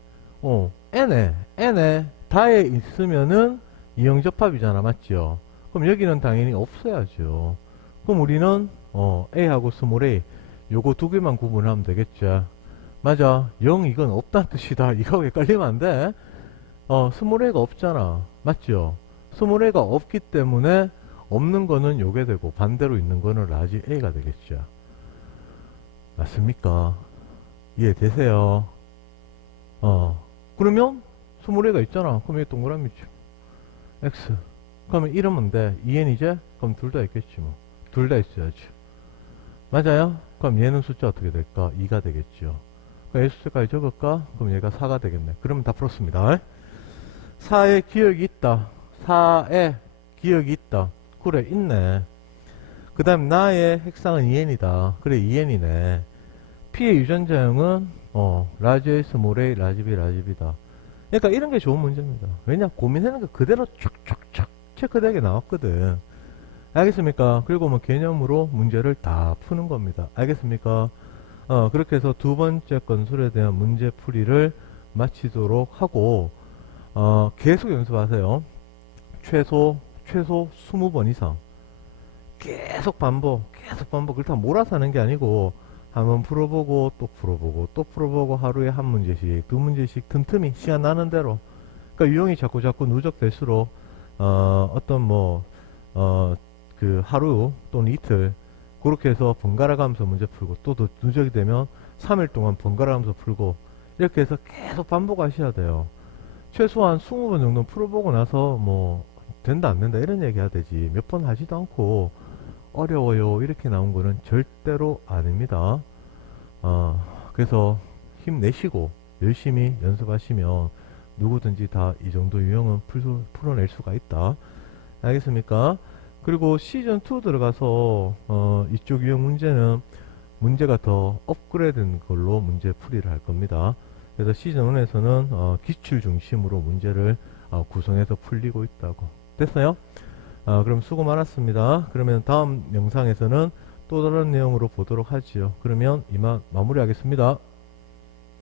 n에 다에 있으면은 이형접합이잖아. 맞죠? 그럼 여기는 당연히 없어야죠. 그럼 우리는 A하고 스몰 a 요거 두 개만 구분하면 되겠죠. 맞아. 0 이건 없다는 뜻이다. 이거 헷갈리면 안 돼. 스몰 a가 없잖아. 맞죠? 스몰 a가 없기 때문에 없는 거는 요게 되고 반대로 있는 거는 라지 a가 되겠죠. 맞습니까? 이해되세요? 그러면 스몰 a가 있잖아. 그럼 이게 동그라미죠. x. 그러면 이러면 돼. 2n이제? 그럼 둘 다 있겠지 뭐. 둘 다 있어야지. 맞아요? 그럼 얘는 숫자 어떻게 될까? 2가 되겠죠. 그럼 숫자까지 적을까? 그럼 얘가 4가 되겠네. 그러면 다 풀었습니다. 4에 기억이 있다. 4에 기억이 있다. 그래, 있네. 그 다음 나의 핵상은 2n이다. 그래, 2n이네. P의 유전자형은 라지 A, 스몰 a, 라지 B, 라지 B다. 그러니까 이런 게 좋은 문제입니다. 왜냐? 고민하는 거 그대로 촥촥촥 체크되게 나왔거든. 알겠습니까? 그리고 뭐 개념으로 문제를 다 푸는 겁니다. 알겠습니까? 그렇게 해서 두 번째 건술에 대한 문제 풀이를 마치도록 하고, 계속 연습하세요. 최소 20번 이상. 계속 반복. 그렇다고 몰아서 하는 게 아니고, 한번 풀어보고, 또 풀어보고, 또 풀어보고, 하루에 한 문제씩, 두 문제씩 틈틈이 시간 나는 대로 그러니까 유형이 자꾸 누적될수록 어떤 그 하루 또는 이틀 그렇게 해서 번갈아 가면서 문제 풀고 또 누적이 되면 3일 동안 번갈아 가면서 풀고 이렇게 해서 계속 반복하셔야 돼요. 최소한 20번 정도 풀어보고 나서 뭐 된다 안 된다 이런 얘기 해야 되지 몇 번 하지도 않고 어려워요 이렇게 나온 거는 절대로 아닙니다. 그래서 힘내시고 열심히 연습하시면 누구든지 다 이 정도 유형은 풀어낼 수가 있다. 알겠습니까? 그리고 시즌2 들어가서 이쪽 유형 문제는 문제가 더 업그레이드된 걸로 문제 풀이를 할 겁니다. 그래서 시즌1에서는 기출 중심으로 문제를 구성해서 풀리고 있다고. 됐어요? 그럼 수고 많았습니다. 그러면 다음 영상에서는 또 다른 내용으로 보도록 하지요. 그러면 이만 마무리하겠습니다.